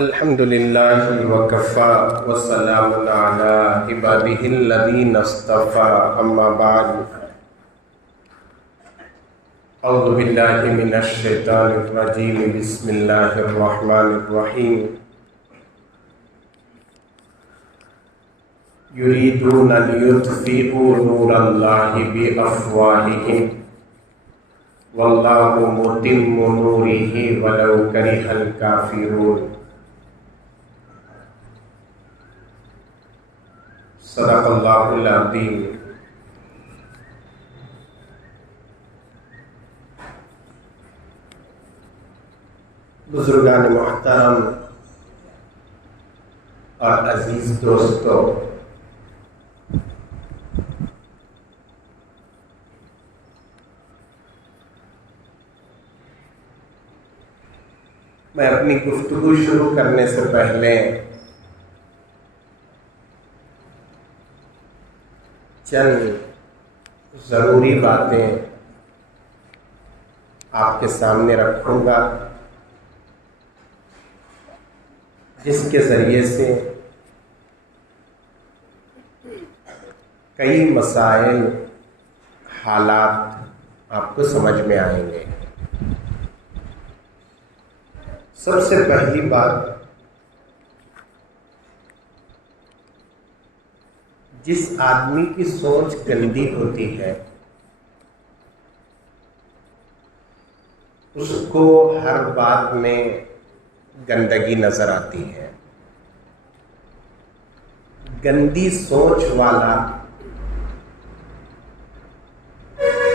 الحمد للہ وکفی والسلام علی عبادہ الذین اصطفی اما بعد اعوذ باللہ من الشیطان الرجیم بسم اللہ الرحمن الرحیم یریدون لیطفئوا نور اللہ بافواہہم واللہ متم نورہ ولو کرہ الکافرون۔ صدق اللہ العظیم۔ بزرگان محترم اور عزیز دوستو، میں اپنی گفتگو شروع کرنے سے پہلے چند ضروری باتیں آپ کے سامنے رکھوں گا، جس کے ذریعے سے کئی مسائل، حالات آپ کو سمجھ میں آئیں گے۔ سب سے پہلی بات، جس آدمی کی سوچ گندی ہوتی ہے اس کو ہر بات میں گندگی نظر آتی ہے۔ گندی سوچ والا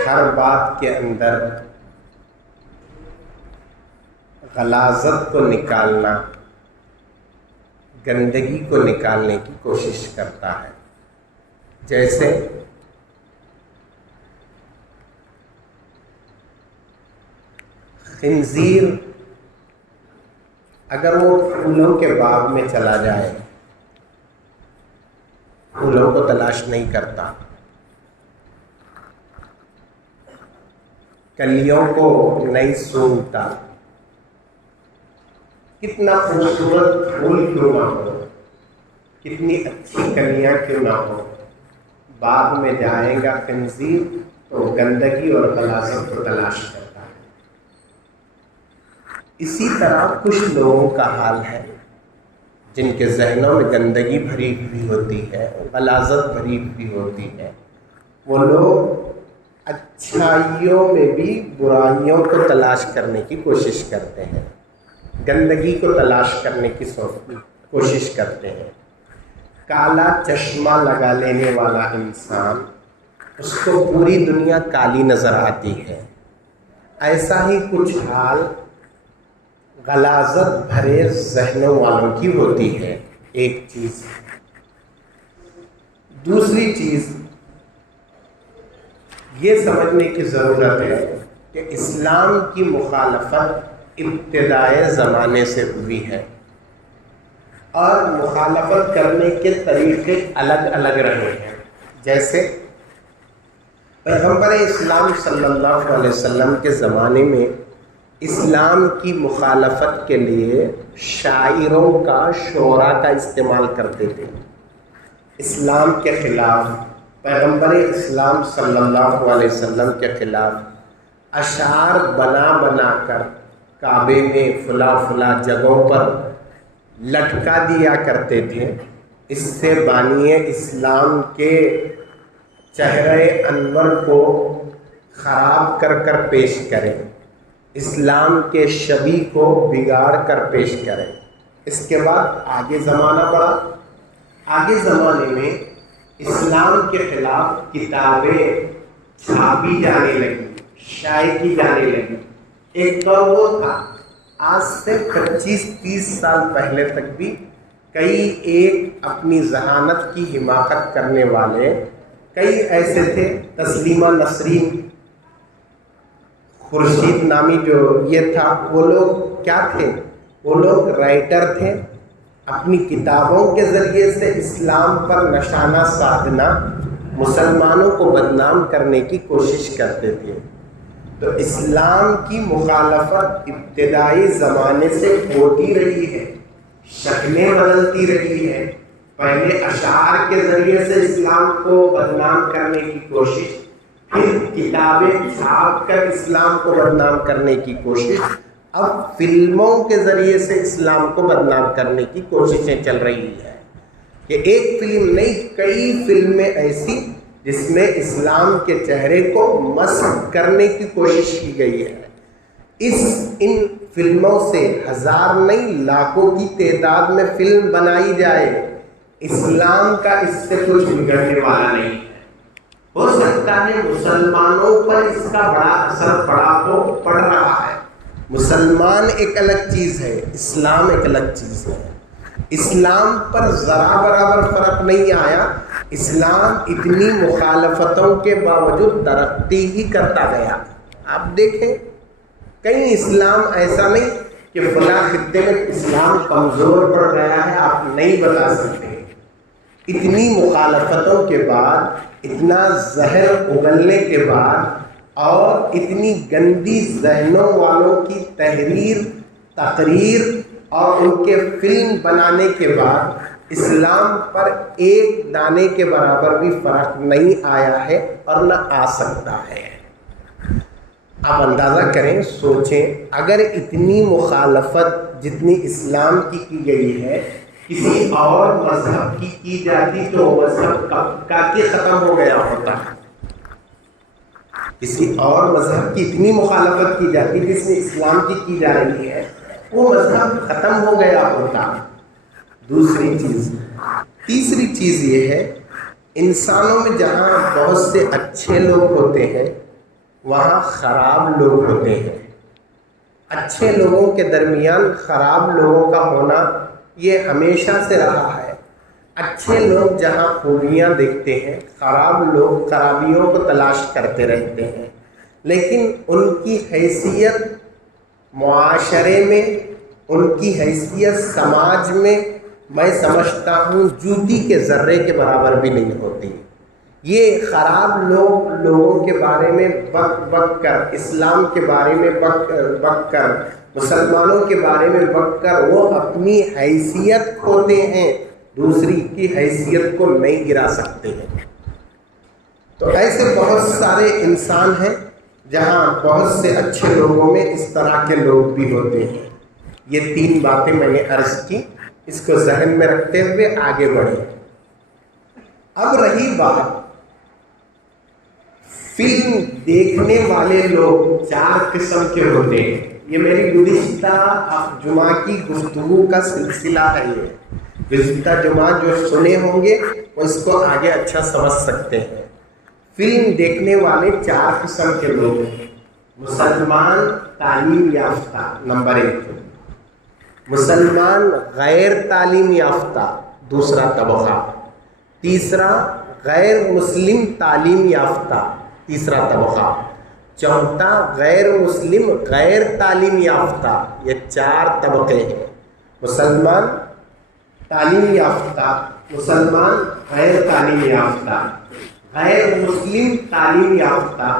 ہر بات کے اندر غلاظت کو نکالنا، گندگی کو نکالنے کی کوشش کرتا ہے۔ جیسے خنزیر اگر وہ پھولوں کے باغ میں چلا جائے، پھولوں کو تلاش نہیں کرتا، کلیوں کو نہیں سونگھتا، کتنا خوبصورت پھول کیوں نہ ہو، کتنی اچھی کلیاں کیوں نہ ہو، باغ میں جائے گا خنزیر تو گندگی اور غلاظت کو تلاش کرتا ہے۔ اسی طرح کچھ لوگوں کا حال ہے جن کے ذہنوں میں گندگی بھری ہوئی ہوتی ہے، غلاظت بھری ہوئی ہوتی ہے۔ وہ لوگ اچھائیوں میں بھی برائیوں کو تلاش کرنے کی کوشش کرتے ہیں، گندگی کو تلاش کرنے کی کوشش کرتے ہیں۔ کالا چشمہ لگا لینے والا انسان، اس کو پوری دنیا کالی نظر آتی ہے۔ ایسا ہی کچھ حال غلاظت بھرے ذہنوں والوں کی ہوتی ہے۔ ایک چیز۔ دوسری چیز یہ سمجھنے کی ضرورت ہے کہ اسلام کی مخالفت ابتدائے زمانے سے ہوئی ہے، اور مخالفت کرنے کے طریقے الگ الگ رہے ہیں۔ جیسے پیغمبر اسلام صلی اللہ علیہ وسلم کے زمانے میں اسلام کی مخالفت کے لیے شاعروں کا، شعراء کا استعمال کرتے تھے۔ اسلام کے خلاف، پیغمبر اسلام صلی اللہ علیہ وسلم کے خلاف اشعار بنا بنا کر کعبے میں فلاں جگہوں پر لٹکا دیا کرتے تھے۔ اس سے بانی اسلام کے چہرے انور کو خراب کر کر پیش کریں، اسلام کے شبیہ کو بگاڑ کر پیش کریں۔ اس کے بعد آگے زمانہ بڑھا، آگے زمانے میں اسلام کے خلاف کتابیں چھاپی جانے لگی، شائع کی جانے لگی۔ ایک دور وہ تھا، آج سے 25-30 سال پہلے تک بھی کئی ایک اپنی ذہانت کی حماقت کرنے والے کئی ایسے تھے۔ تسلیمہ نسرین، خورشید نامی جو یہ تھا، وہ لوگ کیا تھے؟ وہ لوگ رائٹر تھے۔ اپنی کتابوں کے ذریعے سے اسلام پر نشانہ سادھنا، مسلمانوں کو بدنام کرنے کی کوشش کرتے تھے۔ تو اسلام کی مخالفت ابتدائی زمانے سے ہوتی رہی ہے۔ شکلیں بدلتی رہی ہے. پہلے اشعار کے ذریعے سے اسلام کو بدنام کرنے کی کوشش، پھر کتابیں چھاپ کر اسلام کو بدنام کرنے کی کوشش، اب فلموں کے ذریعے سے اسلام کو بدنام کرنے کی کوششیں چل رہی ہے. کہ ایک فلم نہیں، کئی فلمیں ایسی جس میں اسلام کے چہرے کو مسخ کرنے کی کوشش کی گئی ہے. ان فلموں سے ہزار نہیں لاکھوں کی تعداد میں فلم بنائی جائے، اسلام کا اس سے کچھ بگڑنے والا نہیں ہے. ہو سکتا ہے مسلمانوں پر اس کا بڑا اثر پڑ رہا ہے. مسلمان ایک الگ چیز ہے، اسلام ایک الگ چیز ہے. اسلام پر ذرا برابر فرق نہیں آیا. اسلام اتنی مخالفتوں کے باوجود ترقی ہی کرتا گیا. آپ دیکھیں کہیں اسلام ایسا نہیں کہ فلاں خطے میں اسلام کمزور پڑ گیا ہے، آپ نہیں بتا سکتے. اتنی مخالفتوں کے بعد، اتنا زہر اگلنے کے بعد اور اتنی گندی ذہنوں والوں کی تقریر اور ان کے فلم بنانے کے بعد اسلام پر ایک دانے کے برابر بھی فرق نہیں آیا ہے اور نہ آ سکتا ہے. آپ اندازہ کریں، سوچیں، اگر اتنی مخالفت جتنی اسلام کی گئی ہے کسی اور مذہب کی جاتی تو مذہب کا ختم ہو گیا ہوتا. کسی اور مذہب کی اتنی مخالفت کی جاتی جس میں اسلام کی جا رہی ہے، وہ مذہب ختم ہو گیا ہوتا. دوسری چیز، تیسری چیز یہ ہے، انسانوں میں جہاں بہت سے اچھے لوگ ہوتے ہیں وہاں خراب لوگ ہوتے ہیں. اچھے لوگوں کے درمیان خراب لوگوں کا ہونا یہ ہمیشہ سے رہا ہے. اچھے لوگ جہاں خوبیاں دیکھتے ہیں، خراب لوگ خرابیوں کو تلاش کرتے رہتے ہیں. لیکن ان کی حیثیت معاشرے میں، ان کی حیثیت سماج میں سمجھتا ہوں جوتی کے ذرے کے برابر بھی نہیں ہوتی. یہ خراب لوگوں کے بارے میں بک کر، اسلام کے بارے میں بک کر، مسلمانوں کے بارے میں بک کر وہ اپنی حیثیت کھوتے ہیں، دوسری کی حیثیت کو نہیں گرا سکتے ہیں. تو ایسے بہت سارے انسان ہیں جہاں بہت سے اچھے لوگوں میں اس طرح کے لوگ بھی ہوتے ہیں. یہ 3 باتیں میں نے عرض کی، اس کو ذہن میں رکھتے ہوئے آگے بڑھیں. اب رہی بات فلم دیکھنے والے لوگ 4 قسم کے ہوتے ہیں. یہ میری گزشتہ جمعہ کی گفتگو کا سلسلہ ہے. یہ گزشتہ جمعہ جو سنے ہوں گے وہ اس کو آگے اچھا سمجھ سکتے ہیں. فلم دیکھنے والے 4 قسم کے لوگ ہیں. مسلمان تعلیم یافتہ نمبر 1، مسلمان غیر تعلیم یافتہ دوسرا طبقہ، تیسرا غیر مسلم تعلیم یافتہ تیسرا طبقہ، چوتھا غیر مسلم غیر تعلیم یافتہ. یہ 4 طبقے ہیں. مسلمان تعلیم یافتہ، مسلمان غیر تعلیم یافتہ، غیر مسلم تعلیم یافتہ،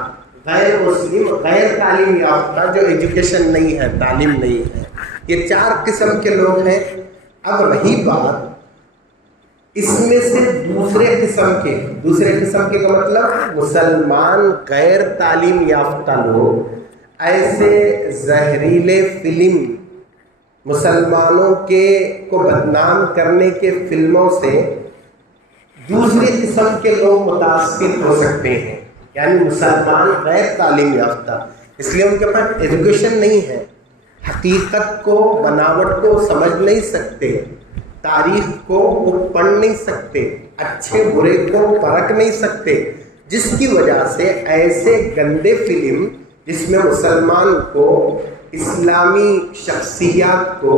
غیر مسلم غیر تعلیم یافتہ جو ایجوکیشن نہیں ہے، تعلیم نہیں ہے. یہ 4 قسم کے لوگ ہیں. اب رہی بات اس میں سے دوسرے قسم کے کا مطلب مسلمان غیر تعلیم یافتہ لوگ ایسے زہریلے فلم، مسلمانوں کو بدنام کرنے کے فلموں سے دوسری قسم کے لوگ متاثر ہو سکتے ہیں. یعنی مسلمان غیر تعلیم یافتہ، اس لیے ان کے پاس ایجوکیشن نہیں ہے، حقیقت کو، بناوٹ کو سمجھ نہیں سکتے، تاریخ کو وہ پڑھ نہیں سکتے، اچھے برے کو پرکھ نہیں سکتے، جس کی وجہ سے ایسے گندے فلم جس میں مسلمان کو، اسلامی شخصیات کو،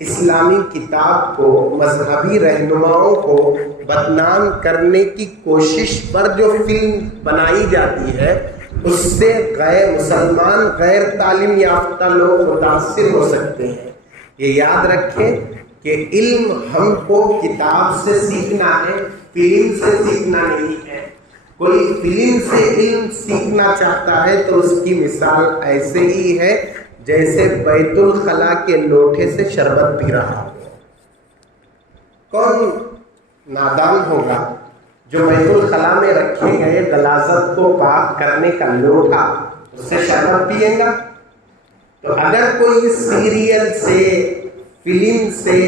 اسلامی کتاب کو، مذہبی رہنماؤں کو بدنام کرنے کی کوشش پر جو فلم بنائی جاتی ہے اس سے مسلمان غیر تعلیم یافتہ لوگ متاثر ہو سکتے ہیں. یہ یاد رکھیں کہ علم ہم کو کتاب سے سیکھنا ہے، فلم سے سیکھنا نہیں ہے. کوئی فلم سے علم سیکھنا چاہتا ہے تو اس کی مثال ایسے ہی ہے جیسے بیت الخلا کے لوٹے سے شربت پی رہا ہو. کون نادان ہوگا جو بیت الخلا میں رکھے گئے غلاظت کو پاک کرنے کا لوٹا اس سے شربت پیے گا؟ تو اگر کوئی سیریل سے، فلم سے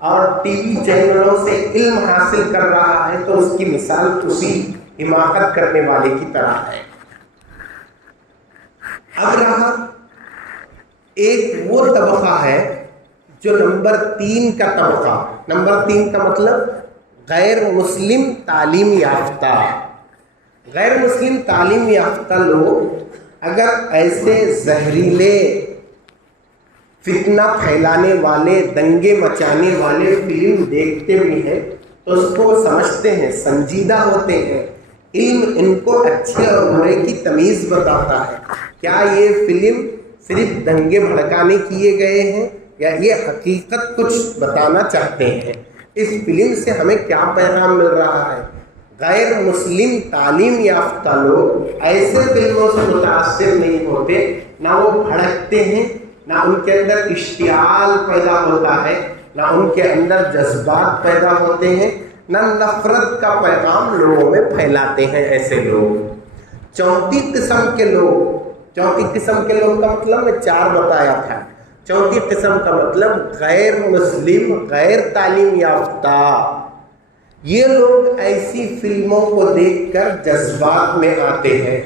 اور ٹی وی چینلوں سے علم حاصل کر رہا ہے تو اس کی مثال اسی حماقت کرنے والے کی طرح ہے۔ اب رہا ایک وہ طبقہ ہے جو نمبر 3 کا طبقہ، نمبر 3 کا مطلب غیر مسلم تعلیم یافتہ۔ غیر مسلم تعلیم یافتہ لوگ اگر ایسے زہریلے، فتنہ پھیلانے والے، دنگے مچانے والے فلم دیکھتے بھی ہیں تو اس کو سمجھتے ہیں، سنجیدہ ہوتے ہیں، علم ان کو اچھے اور برے کی تمیز بتاتا ہے۔ کیا یہ فلم صرف دنگے بھڑکانے کیے گئے ہیں یا یہ حقیقت کچھ بتانا چاہتے ہیں؟ اس فلم سے ہمیں کیا پیغام مل رہا ہے؟ غیر مسلم تعلیم یافتہ لوگ ایسے فلموں سے متاثر نہیں ہوتے، نہ وہ بھڑکتے ہیں، نہ ان کے اندر اشتعال پیدا ہوتا ہے، نہ ان کے اندر جذبات پیدا ہوتے ہیں، نہ نفرت کا پیغام لوگوں میں پھیلاتے ہیں ایسے لوگ۔ چوتھی قسم کے لوگ کا مطلب میں 4 بتایا تھا۔ چوتھی قسم کا مطلب غیر مسلم، غیر تعلیم یافتہ۔ یہ لوگ ایسی فلموں کو دیکھ کر جذبات میں آتے ہیں،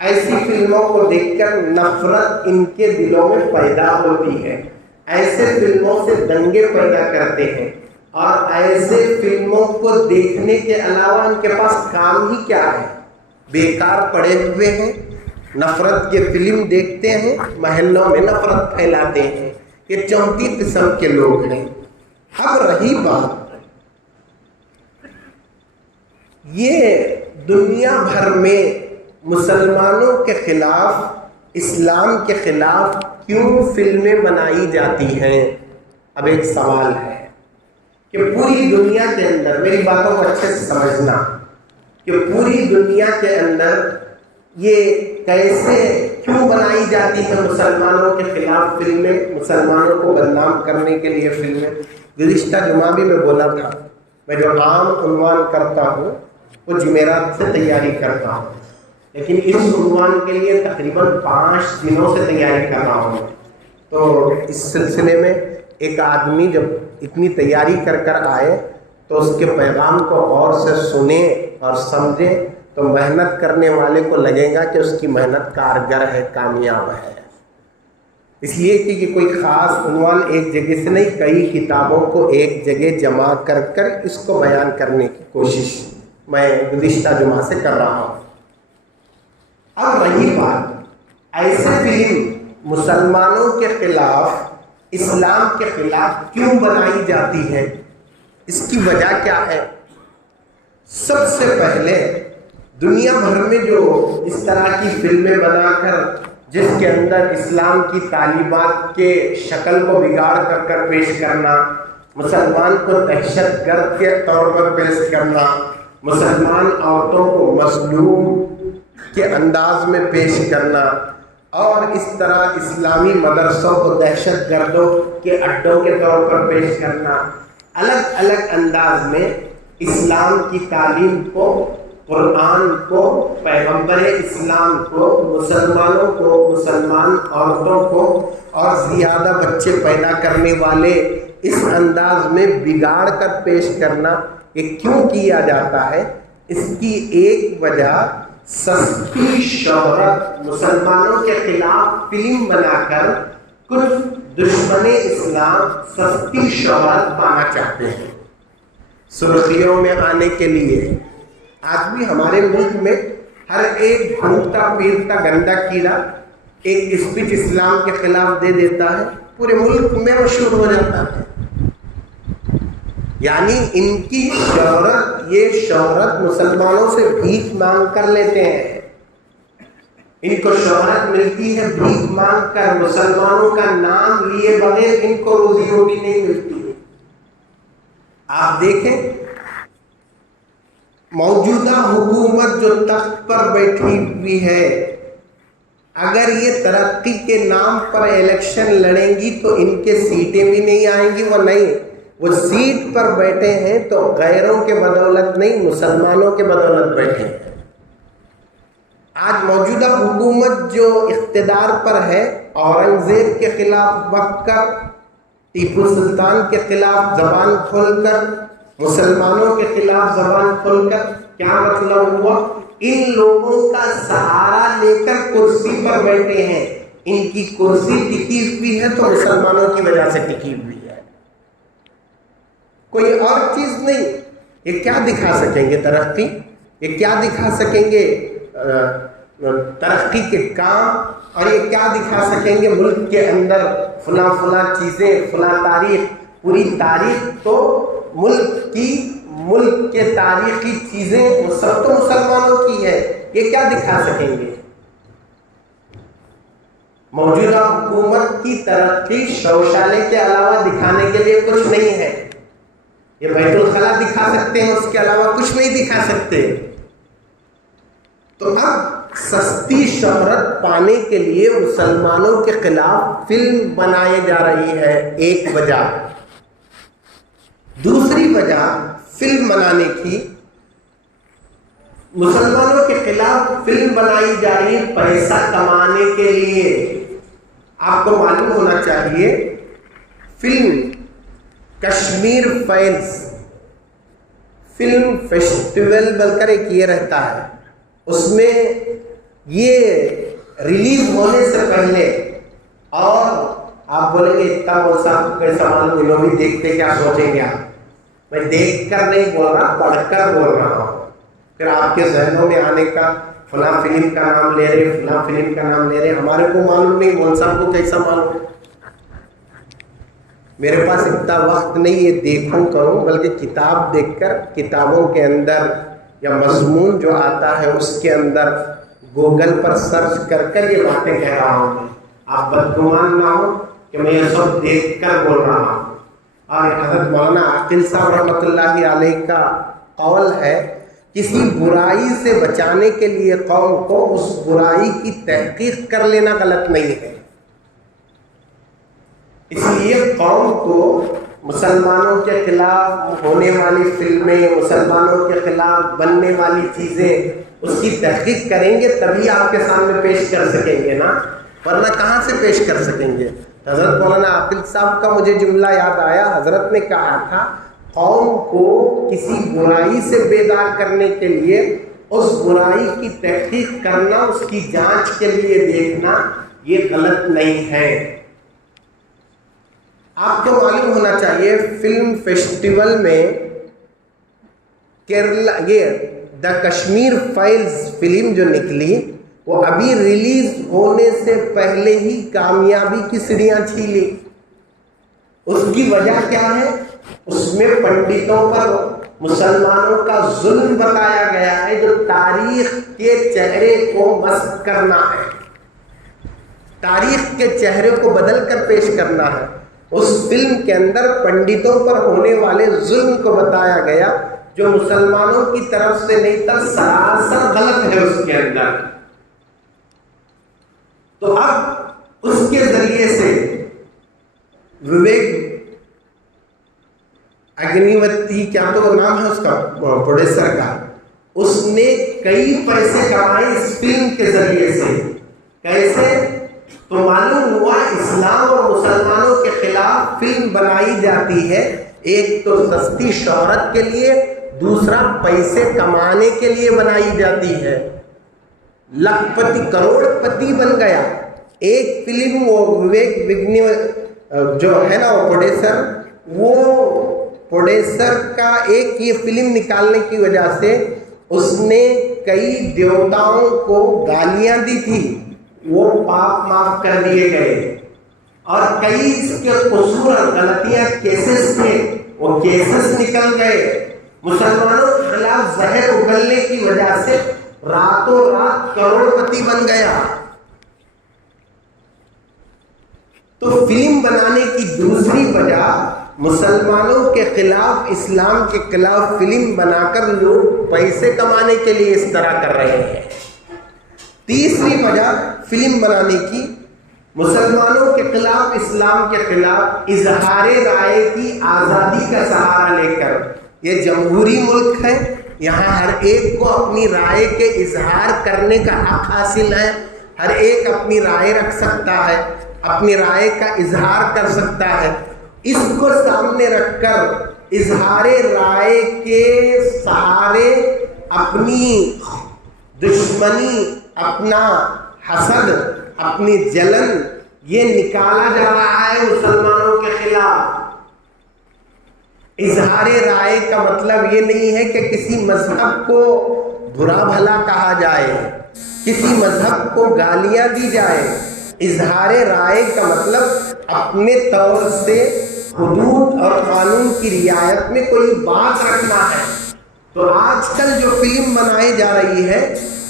ایسی فلموں کو دیکھ کر نفرت ان کے دلوں میں پیدا ہوتی ہے، ایسے فلموں سے دنگے پیدا کرتے ہیں، اور ایسے فلموں کو دیکھنے کے علاوہ ان کے پاس کام ہی کیا ہے؟ بیکار پڑے ہوئے ہیں، نفرت کے فلم دیکھتے ہیں، محلوں میں نفرت پھیلاتے ہیں۔ یہ چوتھی قسم کے لوگ ہیں۔ اب رہی بات، یہ دنیا بھر میں مسلمانوں کے خلاف، اسلام کے خلاف کیوں فلمیں بنائی جاتی ہیں؟ اب ایک سوال ہے کہ پوری دنیا کے اندر، میری باتوں کو اچھے سے سمجھنا، کہ پوری دنیا کے اندر یہ کیسے، کیوں بنائی جاتی ہے مسلمانوں کے خلاف فلمیں، مسلمانوں کو بدنام کرنے کے لیے فلمیں؟ گزشتہ جمعہ بھی میں بولا تھا، میں جو عام عنوان کرتا ہوں وہ جمعرات سے تیاری کرتا ہوں، لیکن اس عنوان کے لیے تقریباً 5 دنوں سے تیاری کر رہا ہوں۔ تو اس سلسلے میں ایک آدمی جب اتنی تیاری کر آئے تو اس کے پیغام کو غور سے سنیں اور سمجھیں تو محنت کرنے والے کو لگے گا کہ اس کی محنت کارگر ہے، کامیاب ہے۔ اس لیے کہ یہ کوئی خاص عنوان ایک جگہ سے نہیں، کئی کتابوں کو ایک جگہ جمع کر اس کو بیان کرنے کی کوشش میں گزشتہ جمعہ سے کر رہا ہوں۔ اب رہی بات، ایسے فلم مسلمانوں کے خلاف، اسلام کے خلاف کیوں بنائی جاتی ہے؟ اس کی وجہ کیا ہے؟ سب سے پہلے دنیا بھر میں جو اس طرح کی فلمیں بنا کر، جس کے اندر اسلام کی تعلیمات کے شکل کو بگاڑ کر پیش کرنا، مسلمان کو دہشت گرد کے طور پر پیش کرنا، مسلمان عورتوں کو مظلوم کے انداز میں پیش کرنا، اور اس طرح اسلامی مدرسوں کو دہشت گردوں کے اڈوں کے طور پر پیش کرنا، الگ الگ انداز میں اسلام کی تعلیم کو، قرآن کو، پیغمبر اسلام کو، مسلمانوں کو، مسلمان عورتوں کو اور زیادہ بچے پیدا کرنے والے اس انداز میں بگاڑ کر پیش کرنا، یہ کیوں کیا جاتا ہے؟ اس کی ایک وجہ سستی شہرت، مسلمانوں کے خلاف فلم بنا کر کچھ دشمن اسلام سستی شہرت پانا چاہتے ہیں، سرخیوں میں آنے کے لیے۔ آج بھی ہمارے ملک میں ہر ایک بھوکتا پیٹتا گندا کیڑا ایک اسپیچ اسلام کے خلاف دے دیتا ہے، پورے ملک میں مشہور ہو جاتا ہے۔ یعنی ان کی شہرت، یہ شہرت مسلمانوں سے بھیک مانگ کر لیتے ہیں، ان کو شہرت ملتی ہے بھیک مانگ کر، مسلمانوں کا نام لیے بغیر ان کو روزی روٹی نہیں ملتی۔ آپ دیکھیں موجودہ حکومت جو تخت پر بیٹھی ہوئی ہے، اگر یہ ترقی کے نام پر الیکشن لڑیں گی تو ان کے سیٹیں بھی نہیں آئیں گی، وہ نہیں وہ سیٹ پر بیٹھے ہیں تو غیروں کے بدولت نہیں، مسلمانوں کے بدولت بیٹھے ہیں۔ آج موجودہ حکومت جو اقتدار پر ہے، اورنگزیب کے خلاف بک کر، ٹیپو سلطان کے خلاف زبان کھول کر، مسلمانوں کے خلاف زبان کھول کر، کیا مطلب ہوا؟ ان لوگوں کا سہارا لے کر کرسی پر بیٹھے ہیں۔ ان کی کرسی ٹکی ہوئی ہے تو مسلمانوں کی وجہ سے ٹکی ہوئی ہے، کوئی اور چیز نہیں۔ یہ کیا دکھا سکیں گے ترقی؟ یہ کیا دکھا سکیں گے ترقی کے کام؟ اور یہ کیا دکھا سکیں گے ملک کے اندر فلاں فلاں چیزیں، فلاں تاریخ؟ پوری تاریخ تو ملک کے تاریخی چیزیں وہ سب تو مسلمانوں کی ہے، یہ کیا دکھا سکیں گے؟ موجودہ حکومت کی ترقی شوشالے کے علاوہ دکھانے کے لیے کچھ نہیں ہے۔ یہ بیت الخلا دکھا سکتے ہیں، اس کے علاوہ کچھ نہیں دکھا سکتے۔ تو اب سستی شہرت پانے کے لیے مسلمانوں کے خلاف فلم بنائی جا رہی ہے، ایک وجہ۔ دوسری وجہ فلم بنانے کی، مسلمانوں کے خلاف فلم بنائی جا رہی ہے پیسہ کمانے کے لیے۔ آپ کو معلوم ہونا چاہیے، film Kashmir files film festival بن کر ایک یہ رہتا ہے، اس میں یہ ریلیز ہونے سے پہلے، اور آپ بولیں گے اتنا بول صاحب کو کیسا معلوم، انہوں بھی دیکھتے کیا سوچیں گے آپ؟ میں دیکھ کر نہیں بول رہا، پڑھ کر بول رہا ہوں۔ پھر آپ کے ذہنوں میں آنے کا فلاں فلم کا نام لے رہے، فلاں فلم کا نام لے رہے، ہمارے کو معلوم نہیں، مول صاحب کو کیسا معلوم؟ میرے پاس اتنا وقت نہیں یہ دیکھوں کروں، بلکہ کتاب دیکھ کر، کتابوں کے اندر یا مضمون جو آتا ہے اس کے اندر گوگل پر سرچ کر کر یہ باتیں کہہ رہا ہوں۔ آپ بدگمان نہ ہو کہ میں یہ سب دیکھ کر بول رہا ہوں۔ اور حضرت مولانا عاقل صاحب رحمۃ اللہ علیہ کا قول ہے، کسی برائی سے بچانے کے لیے قوم کو اس برائی کی تحقیق کر لینا غلط نہیں ہے۔ اس لیے قوم کو مسلمانوں کے خلاف ہونے والی فلمیں، مسلمانوں کے خلاف بننے والی چیزیں، اس کی تحقیق کریں گے تبھی آپ کے سامنے پیش کر سکیں گے نا، ورنہ کہاں سے پیش کر سکیں گے؟ حضرت مولانا عاقل صاحب کا مجھے جملہ یاد آیا، حضرت نے کہا تھا قوم کو کسی برائی سے بیدار کرنے کے لیے اس برائی کی تحقیق کرنا، اس کی جانچ کے لیے دیکھنا، یہ غلط نہیں ہے۔ آپ کو معلوم ہونا چاہیے فلم فیسٹیول میں کیرلا، یہ دا کشمیر فائلز فلم جو نکلی، وہ ابھی ریلیز ہونے سے پہلے ہی کامیابی کی سیڑھیاں چھیلی۔ اس کی وجہ کیا ہے؟ اس میں پنڈتوں پر مسلمانوں کا ظلم بتایا گیا ہے، جو تاریخ کے چہرے کو مسخ کرنا ہے، تاریخ کے چہرے کو بدل کر پیش کرنا ہے۔ اس فلم کے اندر پنڈتوں پر ہونے والے ظلم کو بتایا گیا، جو مسلمانوں کی طرف سے نہیں تھا، سراسر غلط ہے اس کے اندر۔ تو اب اس کے ذریعے سے وویک اگنیوتی، کیا تو نام ہے اس کا پروڈیوسر کا، اس نے کئی پیسے کمائے اس فلم کے ذریعے سے۔ کیسے؟ تو معلوم ہوا اسلام اور مسلمانوں کے خلاف فلم بنائی جاتی ہے، ایک تو سستی شہرت کے لیے، دوسرا پیسے کمانے کے لیے بنائی جاتی ہے۔ لاکھ پتی کروڑ پتی بن گیا ایک فلم۔ وہ وویک جو ہے نا وہ پروڈیوسر کا ایک یہ فلم نکالنے کی وجہ سے اس نے کئی دیوتاؤں کو گالیاں دی تھی، وہ پاپ معاف کر دیے گئے، اور کئی اس کے قصور اور غلطیاں کیسز تھے، وہ کیسز نکل گئے۔ مسلمانوں کے خلاف زہر اگلنے کی وجہ سے راتوں رات کروڑ پتی بن گیا۔ تو فلم بنانے کی دوسری وجہ، مسلمانوں کے خلاف، اسلام کے خلاف فلم بنا کر لوگ پیسے کمانے کے لیے اس طرح کر رہے ہیں۔ تیسری وجہ فلم بنانے کی، مسلمانوں کے خلاف، اسلام کے خلاف اظہار رائے کی آزادی کا سہارا لے کر، یہ جمہوری ملک ہے، یہاں ہر ایک کو اپنی رائے کے اظہار کرنے کا حق حاصل ہے، ہر ایک اپنی رائے رکھ سکتا ہے، اپنی رائے کا اظہار کر سکتا ہے۔ اس کو سامنے رکھ کر اظہار رائے کے سہارے اپنی دشمنی، اپنا حسد، اپنی جلن یہ نکالا جا رہا ہے مسلمانوں کے خلاف۔ اظہار رائے کا مطلب یہ نہیں ہے کہ کسی مذہب کو برا بھلا کہا جائے، کسی مذہب کو گالیاں دی جائے۔ اظہار رائے کا مطلب اپنے طور سے حدود اور قانون کی رعایت میں کوئی بات رکھنا ہے۔ تو آج کل جو فلم بنائی جا رہی ہے،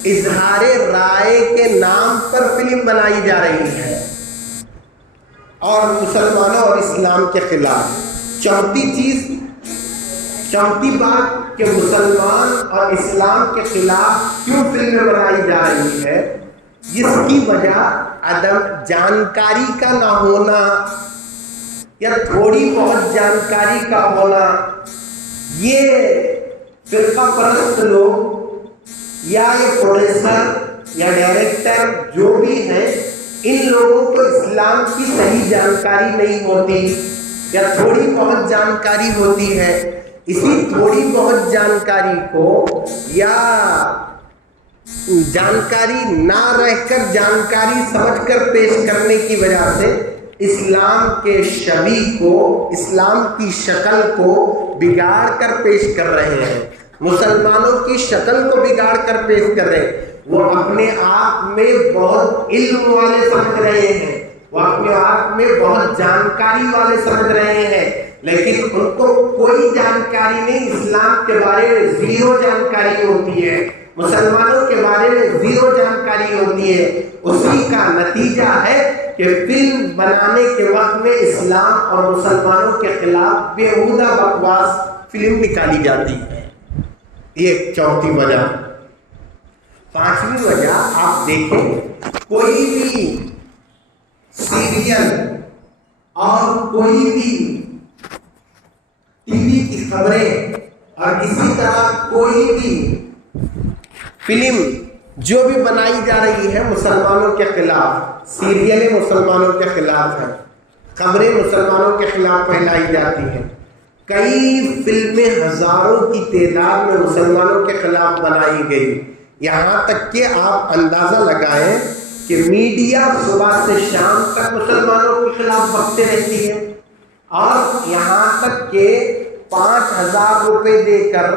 اظہار رائے کے نام پر فلم بنائی جا رہی ہے اور مسلمانوں اور اسلام کے خلاف۔ چوتھی بات کہ مسلمان اور اسلام کے خلاف کیوں فلمیں بنائی جا رہی ہے، جس کی وجہ عدم جانکاری کا نہ ہونا یا تھوڑی بہت جانکاری کا ہونا۔ یہ فرقہ پرست لوگ یا یہ پروڈیوسر یا ڈائریکٹر جو بھی ہیں، ان لوگوں کو اسلام کی صحیح جانکاری نہیں ہوتی یا تھوڑی بہت جانکاری ہوتی ہے۔ اسی تھوڑی بہت جانکاری کو یا جانکاری نہ رہ کر جانکاری سمجھ کر پیش کرنے کی وجہ سے اسلام کے شبیہ کو، اسلام کی شکل کو بگاڑ کر پیش کر رہے ہیں، مسلمانوں کی شکل کو بگاڑ کر پیش کر رہے ہیں۔ وہ اپنے آپ میں بہت علم والے سمجھ رہے ہیں، وہ اپنے آپ میں بہت جانکاری والے سمجھ رہے ہیں، لیکن ان کو کوئی جانکاری نہیں، اسلام کے بارے میں زیرو جانکاری ہوتی ہے، مسلمانوں کے بارے میں زیرو جانکاری ہوتی ہے۔ اسی کا نتیجہ ہے کہ فلم بنانے کے وقت میں اسلام اور مسلمانوں کے خلاف بیہودہ بکواس فلم نکالی جاتی ہے۔ یہ چوتھی وجہ۔ پانچویں وجہ آپ دیکھیں، کوئی بھی سیریل اور کوئی بھی ٹی وی کی خبریں اور اسی طرح کوئی بھی فلم جو بھی بنائی جا رہی ہے مسلمانوں کے خلاف، سیریلیں مسلمانوں کے خلاف ہیں، خبریں مسلمانوں کے خلاف پھیلائی جاتی ہیں۔ کئی فلمیں ہزاروں کی تعداد میں مسلمانوں کے خلاف بنائی گئی، یہاں تک کہ آپ اندازہ لگائیں کہ میڈیا صبح سے شام تک مسلمانوں کے خلاف بکتے رہتی ہے، اور یہاں تک کہ 5,000 روپے دے کر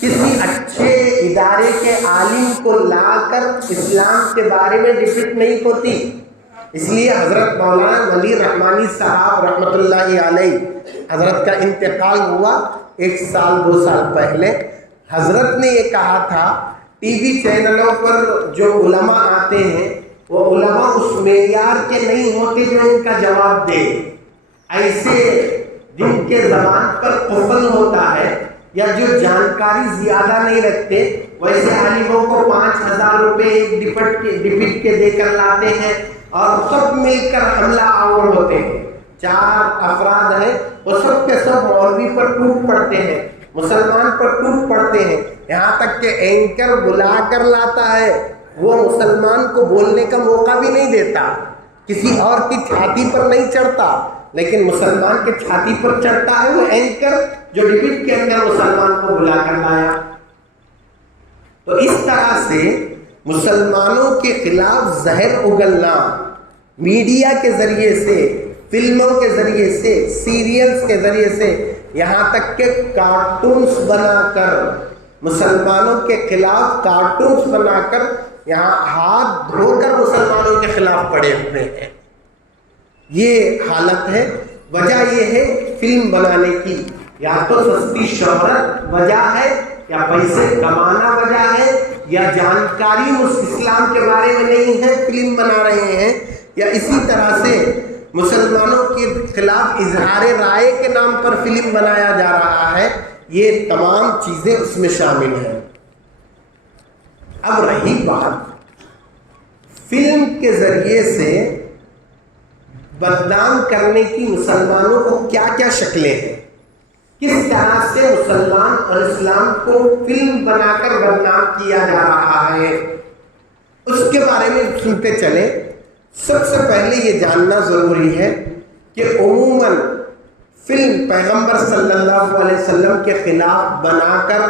کسی اچھے ادارے کے عالم کو لا کر اسلام کے بارے میں ڈبیٹ نہیں ہوتی۔ اس لیے حضرت مولانا ولی رحمانی صاحب رحمۃ اللہ علیہ، حضرت کا انتقال ہوا 1 سال 2 سال پہلے، حضرت نے یہ کہا تھا ٹی وی چینلوں پر جو علماء آتے ہیں وہ علماء اس معیار کے نہیں ہوتے جو ان کا جواب دے۔ ایسے جن کے زبان پر قفل ہوتا ہے یا جو جانکاری زیادہ نہیں رکھتے، ویسے عالموں کو 5,000 روپے ایک ڈپٹ کے دے کر لاتے ہیں اور سب مل کر حملہ آور ہوتے ہیں۔ 4 افراد ہیں، وہ سب کے سب مولوی پر ٹوٹ پڑتے ہیں، مسلمان پر ٹوٹ پڑتے ہیں، یہاں تک کہ اینکر بلا کر لاتا ہے، وہ مسلمان کو بولنے کا موقع بھی نہیں دیتا، کسی اور کی چھاتی پر نہیں چڑھتا، لیکن مسلمان کے چھاتی پر چڑھتا ہے وہ اینکر جو ڈبیٹ کے اندر مسلمان کو بلا کر لایا۔ تو اس طرح سے مسلمانوں کے خلاف زہر اگلنا میڈیا کے ذریعے سے، فلموں کے ذریعے سے، سیریلز کے ذریعے سے، یہاں تک کہ کارٹونز بنا کر مسلمانوں کے خلاف کارٹونز بنا کر یہاں ہاتھ دھو کر مسلمانوں کے خلاف پڑے ہوئے ہیں۔ یہ حالت ہے۔ وجہ یہ ہے فلم بنانے کی، یا تو سستی شہرت وجہ ہے، یا پیسے کمانا وجہ ہے، یا جانکاری اس اسلام کے بارے میں نہیں ہے فلم بنا رہے ہیں، یا اسی طرح سے مسلمانوں کے خلاف اظہار رائے کے نام پر فلم بنایا جا رہا ہے۔ یہ تمام چیزیں اس میں شامل ہیں۔ اب رہی بات فلم کے ذریعے سے بدنام کرنے کی مسلمانوں کو کیا کیا شکلیں ہیں، کس طرح سے مسلمان اور اسلام کو فلم بنا کر بدنام کیا جا رہا ہے، اس کے بارے میں سنتے چلیں۔ سب سے پہلے یہ جاننا ضروری ہے کہ عموماً فلم پیغمبر صلی اللہ علیہ وسلم کے خلاف بنا کر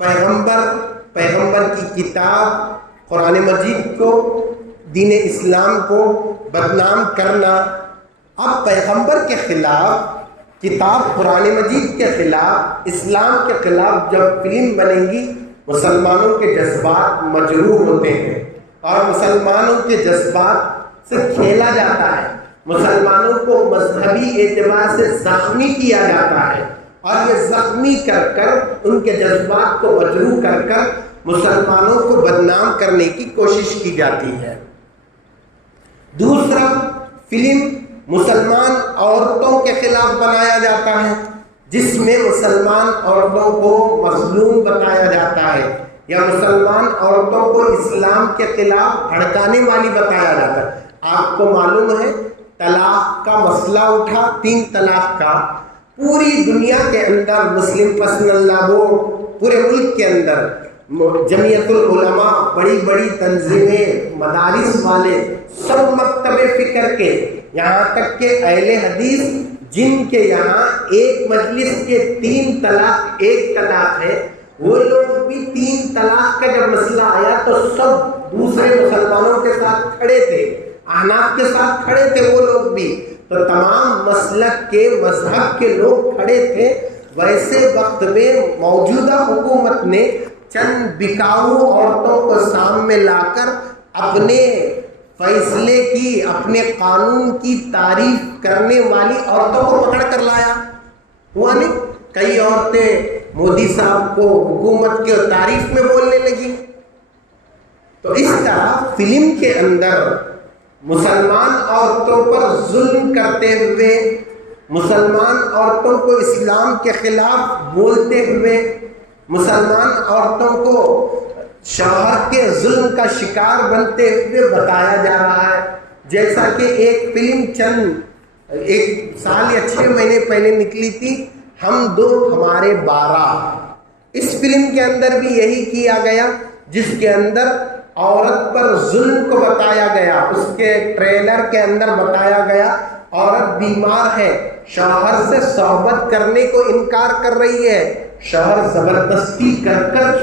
پیغمبر کی کتاب قرآن مجید کو، دین اسلام کو بدنام کرنا۔ اب پیغمبر کے خلاف، کتاب قرآن مجید کے خلاف، اسلام کے خلاف جب فلم بنے گی، مسلمانوں کے جذبات مجروح ہوتے ہیں اور مسلمانوں کے جذبات سے کھیلا جاتا ہے، مسلمانوں کو مذہبی اعتبار سے زخمی کیا جاتا ہے، اور یہ زخمی کر کر ان کے جذبات کو مجروح کر کر مسلمانوں کو بدنام کرنے کی کوشش کی جاتی ہے۔ دوسرا، فلم مسلمان عورتوں کے خلاف بنایا جاتا ہے، جس میں مسلمان عورتوں کو مظلوم بتایا جاتا ہے، یا مسلمان عورتوں کو اسلام کے خلاف بھڑکانے والی بتایا جاتا ہے۔ آپ کو معلوم ہے طلاق کا مسئلہ اٹھا، 3 طلاق کا، پوری دنیا کے اندر مسلم پرسنل لا بورڈ، پورے ملک کے اندر جمعیت العلماء، بڑی بڑی تنظیمیں، مدارس والے، سب مکتب فکر کے، یہاں تک کہ اہل حدیث جن کے یہاں ایک مجلس کے 3 طلاق 1 طلاق ہے، وہ لوگ بھی 3 طلاق کا جب مسئلہ آیا تو سب دوسرے مسلمانوں کے ساتھ کھڑے تھے، احناف کے ساتھ کھڑے تھے وہ لوگ بھی، تو تمام مسلک کے مذہب کے لوگ کھڑے تھے۔ ویسے وقت میں موجودہ حکومت نے چند بکاؤ عورتوں کو سامنے لا کر اپنے فیصلے کی، اپنے قانون کی تعریف کرنے والی عورتوں کو پکڑ کر لایا ہوا نہیں؟ کئی عورتیں مودی صاحب کو حکومت کے تعریف میں بولنے لگی۔ تو اس طرح فلم کے اندر مسلمان عورتوں پر ظلم کرتے ہوئے، مسلمان عورتوں کو اسلام کے خلاف بولتے ہوئے، مسلمان عورتوں کو شوہر کے ظلم کا شکار بنتے ہوئے بتایا جا رہا ہے۔ جیسا کہ ایک فلم چند 1 سال یا 6 مہینے پہلے نکلی تھی، ہم 2 ہمارے 12۔ اس فلم کے اندر بھی یہی کیا گیا، جس کے اندر عورت پر ظلم کو بتایا گیا۔ اس کے ٹریلر کے اندر بتایا گیا عورت بیمار ہے، شوہر سے صحبت کرنے کو انکار کر رہی ہے، شوہر زبردستی کر کر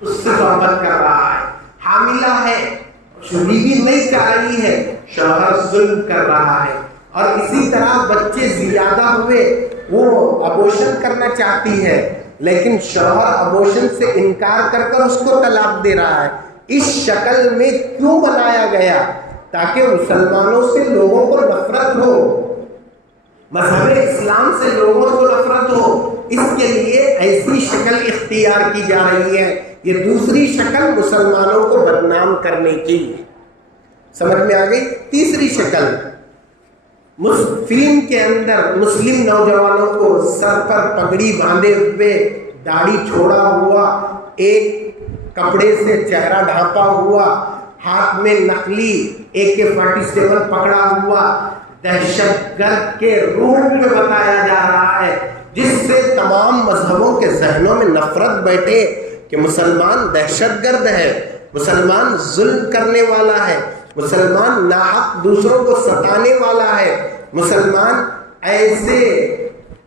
اس سے صحبت کر رہا ہے، حاملہ ہے، بیوی نہیں چاہ رہی ہے، شوہر ظلم کر رہا ہے۔ اور اسی طرح بچے زیادہ ہوئے، وہ ابورشن کرنا چاہتی ہے، لیکن شوہر ابورشن سے انکار کر کر اس کو طلاق دے رہا ہے۔ اس شکل میں کیوں بنایا گیا؟ تاکہ مسلمانوں سے لوگوں کو نفرت ہو، مذہب اسلام سے لوگوں کو نفرت ہو، اس کے لیے ایسی شکل اختیار کی جا رہی ہے۔ یہ دوسری شکل مسلمانوں کو بدنام کرنے کی، سمجھ میں آ گئی؟ تیسری شکل، فلم کے اندر مسلم نوجوانوں کو سر پر پگڑی باندھے ہوئے، داڑھی چھوڑا ہوا، ایک کپڑے سے چہرہ ڈھانپا ہوا، ہاتھ میں نقلی AK-47 پکڑا ہوا، دہشت گرد کے روپ میں بتایا جا رہا ہے، جس سے تمام مذہبوں کے ذہنوں میں نفرت بیٹھے کہ مسلمان دہشت گرد ہے، مسلمان ظلم کرنے والا ہے، مسلمان ناحق دوسروں کو ستانے والا ہے، مسلمان ایسے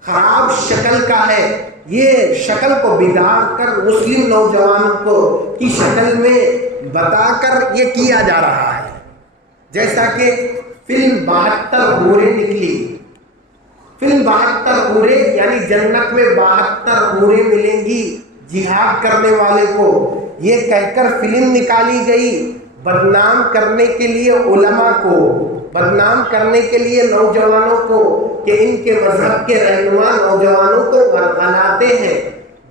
خراب شکل کا ہے۔ یہ شکل کو بگاڑ کر مسلم نوجوانوں کو کی شکل میں بتا کر یہ کیا جا رہا ہے۔ جیسا کہ فلم 72 حوریں نکلی، فلم 72 حوریں یعنی جنت میں 72 حوریں ملیں گی جہاد کرنے والے کو، یہ کہہ کر فلم نکالی گئی بدنام کرنے کے لیے علماء کو، بدنام کرنے کے لیے نوجوانوں کو، کہ ان کے مذہب کے رہنما نوجوانوں کو ورغلاتے ہیں،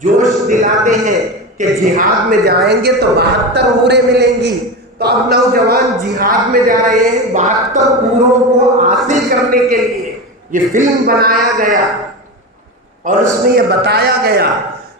جوش دلاتے ہیں کہ جہاد میں جائیں گے تو 72 حوریں ملیں گی۔ تو اب نوجوان جہاد میں جا رہے ہیں 72 حوروں کو حاصل کرنے کے لیے یہ فلم بنایا گیا، اور اس میں یہ بتایا گیا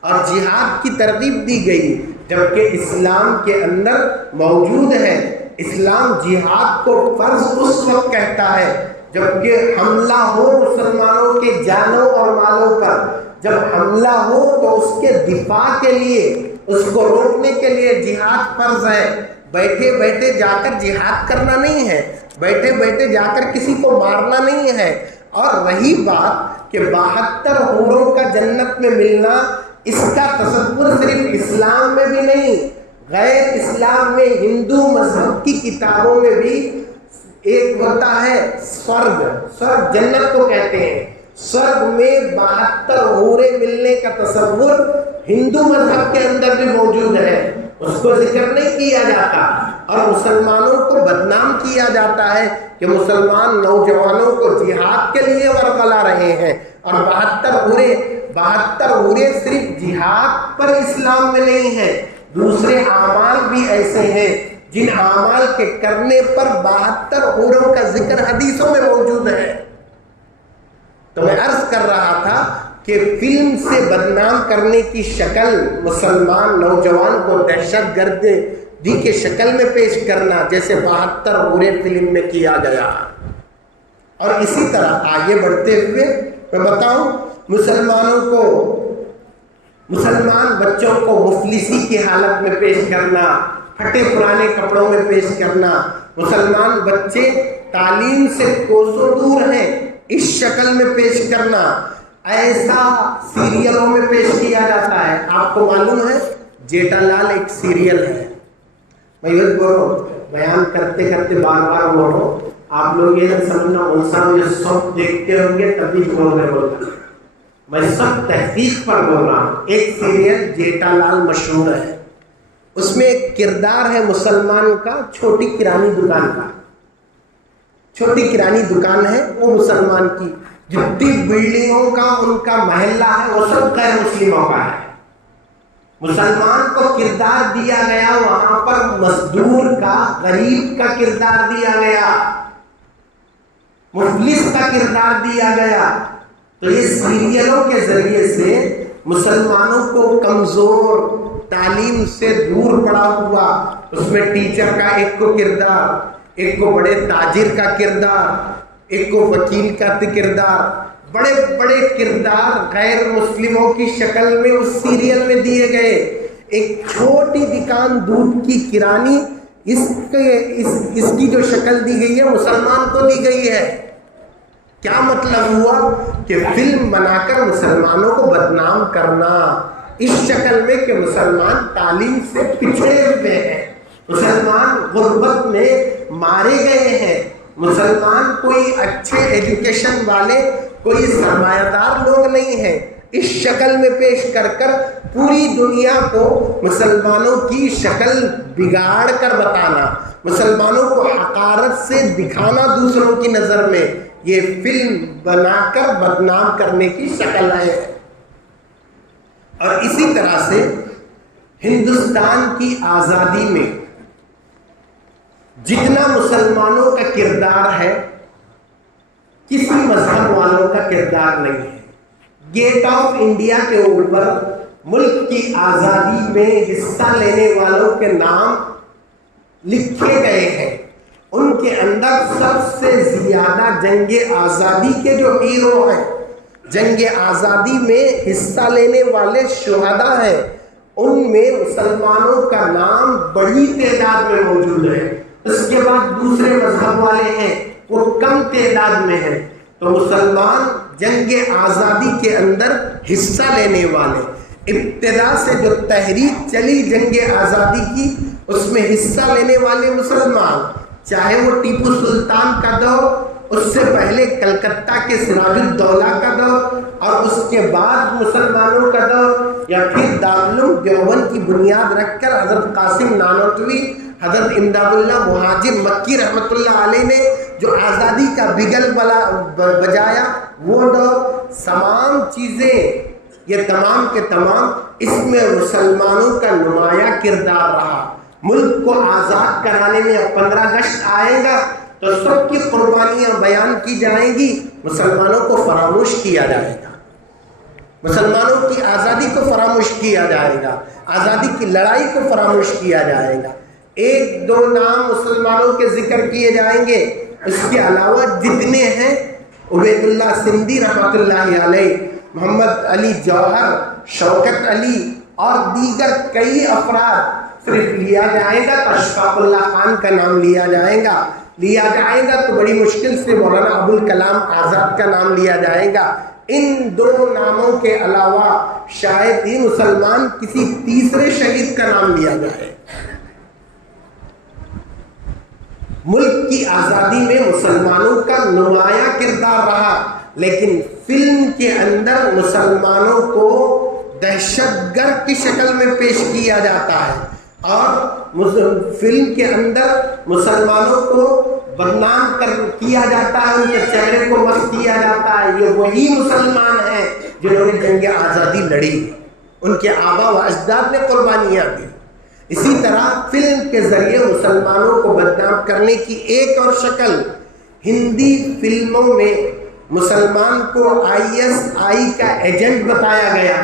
اور جہاد کی ترغیب دی گئی، جبکہ اسلام کے اندر موجود ہے اسلام جہاد کو فرض اس وقت کہتا ہے جبکہ حملہ ہو مسلمانوں کے جانوں اور مالوں پر. جب حملہ ہو تو اس کے دفاع کے لیے، اس کو روکنے کے لیے جہاد فرض ہے. بیٹھے بیٹھے جا کر جہاد کرنا نہیں ہے، بیٹھے بیٹھے جا کر کسی کو مارنا نہیں ہے. اور رہی بات کہ 72 حوروں کا جنت میں ملنا، اس کا تصور صرف اسلام میں بھی نہیں، غیر اسلام میں ہندو مذہب کی کتابوں میں بھی ایک ہوتا ہے سورگ. سورگ جنت کو کہتے ہیں. سورگ میں 72 حوریں ملنے کا تصور ہندو مذہب کے اندر بھی موجود ہے. اس کو ذکر نہیں کیا جاتا اور مسلمانوں کو بدنام کیا جاتا ہے کہ مسلمان نوجوانوں کو جہاد کے لیے ورغلا رہے ہیں. اور 72 حوریں صرف جہاد پر اسلام میں نہیں ہیں، دوسرے اعمال بھی ایسے ہیں جن اعمال کے کرنے پر 72 حوروں کا ذکر حدیثوں میں موجود ہے. تو میں عرض کر رہا تھا کہ فلم سے بدنام کرنے کی شکل، مسلمان نوجوان کو دہشت گردی کے شکل میں پیش کرنا، جیسے 72 حوریں فلم میں کیا گیا. اور اسی طرح آگے بڑھتے ہوئے میں بتاؤں، مسلمان بچوں کو مفلسی کی حالت میں پیش کرنا، پھٹے پرانے کپڑوں میں پیش کرنا، مسلمان بچے تعلیم سے کوسوں دور ہیں اس شکل میں پیش کرنا، ایسا سیریلوں میں پیش کیا جاتا ہے. آپ کو معلوم ہے جیٹا لال ایک سیریل ہے. میں یہ بولوں، بیان کرتے کرتے بار بار بولوں، آپ لوگ یہ سمجھنا انسا مجھے سب دیکھتے ہوں گے تبھی بول رہے ہوگا. میں سب تحقیق پر بول رہا ہوں. ایک سیریل جیٹا لال مشہور ہے، اس میں ایک کردار ہے مسلمان کا، چھوٹی کرانی دکان کا. چھوٹی کرانی دکان ہے وہ مسلمان کی، جتنی بلڈنگوں کا ان کا محلہ ہے وہ سب غیر مسلموں کا ہے. مسلمان کو کردار دیا گیا وہاں پر مزدور کا، غریب کا کردار دیا گیا، مفلس کا کردار دیا گیا. تو یہ سیریلوں کے ذریعے سے مسلمانوں کو کمزور، تعلیم سے دور پڑا ہوا، اس میں ٹیچر کا ایک کو کردار، ایک کو بڑے تاجر کا کردار، ایک کو وکیل کا کردار، بڑے بڑے کردار غیر مسلموں کی شکل میں اس سیریل میں دیے گئے. ایک چھوٹی دکان دودھ کی کرانی، اس کی جو شکل دی گئی ہے مسلمان کو دی گئی ہے. کیا مطلب ہوا کہ فلم بنا کر مسلمانوں کو بدنام کرنا اس شکل میں کہ مسلمان تعلیم سے پچھڑے ہوئے ہیں، مسلمان غربت میں مارے گئے ہیں، مسلمان کوئی اچھے ایجوکیشن والے، کوئی سرمایہ دار لوگ نہیں ہیں. اس شکل میں پیش کر کر پوری دنیا کو مسلمانوں کی شکل بگاڑ کر بتانا، مسلمانوں کو حقارت سے دکھانا دوسروں کی نظر میں، یہ فلم بنا کر بدنام کرنے کی شکل ہے. اور اسی طرح سے ہندوستان کی آزادی میں جتنا مسلمانوں کا کردار ہے کسی مذہب والوں کا کردار نہیں ہے. گیٹ آف انڈیا کے اوپر ملک کی آزادی میں حصہ لینے والوں کے نام لکھے گئے ہیں. ان کے اندر سب سے زیادہ جنگ آزادی کے جو ہیرو ہیں، جنگ آزادی میں حصہ لینے والے شہداء ہیں، ان میں مسلمانوں کا نام بڑی تعداد میں موجود ہے. اس کے بعد دوسرے مذہب والے ہیں وہ کم تعداد میں ہیں. تو مسلمان جنگ آزادی کے اندر حصہ لینے والے، ابتدا سے جو تحریک چلی جنگ آزادی کی اس میں حصہ لینے والے مسلمان، چاہے وہ ٹیپو سلطان کا دور، اس سے پہلے کلکتہ کے سراج الدولہ کا دور، اور اس کے بعد مسلمانوں کا دور، یا پھر دارالعلوم دیوبند کی بنیاد رکھ کر حضرت قاسم نانوتوی، حضرت امداد اللہ مہاجر مکی رحمۃ اللہ علیہ نے جو آزادی کا بگل بجایا وہ دور، تمام چیزیں یہ تمام کے تمام اس میں مسلمانوں کا نمایاں کردار رہا. ملک کو آزاد کرانے میں اب 15 اگست آئے گا تو سب کی قربانیاں بیان کی جائیں گی، مسلمانوں کو فراموش کیا جائے گا، مسلمانوں کی آزادی کو فراموش کیا جائے گا، آزادی کی لڑائی کو فراموش کیا جائے گا. ایک دو نام مسلمانوں کے ذکر کیے جائیں گے، اس کے علاوہ جتنے ہیں عبید اللہ سندھی رحمۃ اللہ علیہ، محمد علی جوہر، شوکت علی اور دیگر کئی افراد صرف لیا جائے گا تو اشفاق اللہ خان کا نام لیا جائے گا تو بڑی مشکل سے مولانا ابوالکلام آزاد کا نام لیا جائے گا۔ ان دو ناموں کے علاوہ شاید ہی مسلمان کسی تیسرے شہید کا نام لیا جائے۔ ملک کی آزادی میں مسلمانوں کا نمایاں کردار رہا، لیکن فلم کے اندر مسلمانوں کو دہشت گرد کی شکل میں پیش کیا جاتا ہے، اور فلم کے اندر مسلمانوں کو بدنام کیا جاتا ہے، ان کے چہرے کو مست کیا جاتا ہے۔ یہ وہی مسلمان ہیں جنہوں نے جنگ آزادی لڑی، ان کے آبا و اجداد نے قربانیاں دی۔ اسی طرح فلم کے ذریعے مسلمانوں کو بدنام کرنے کی ایک اور شکل، ہندی فلموں میں مسلمان کو ISI کا ایجنٹ بتایا گیا،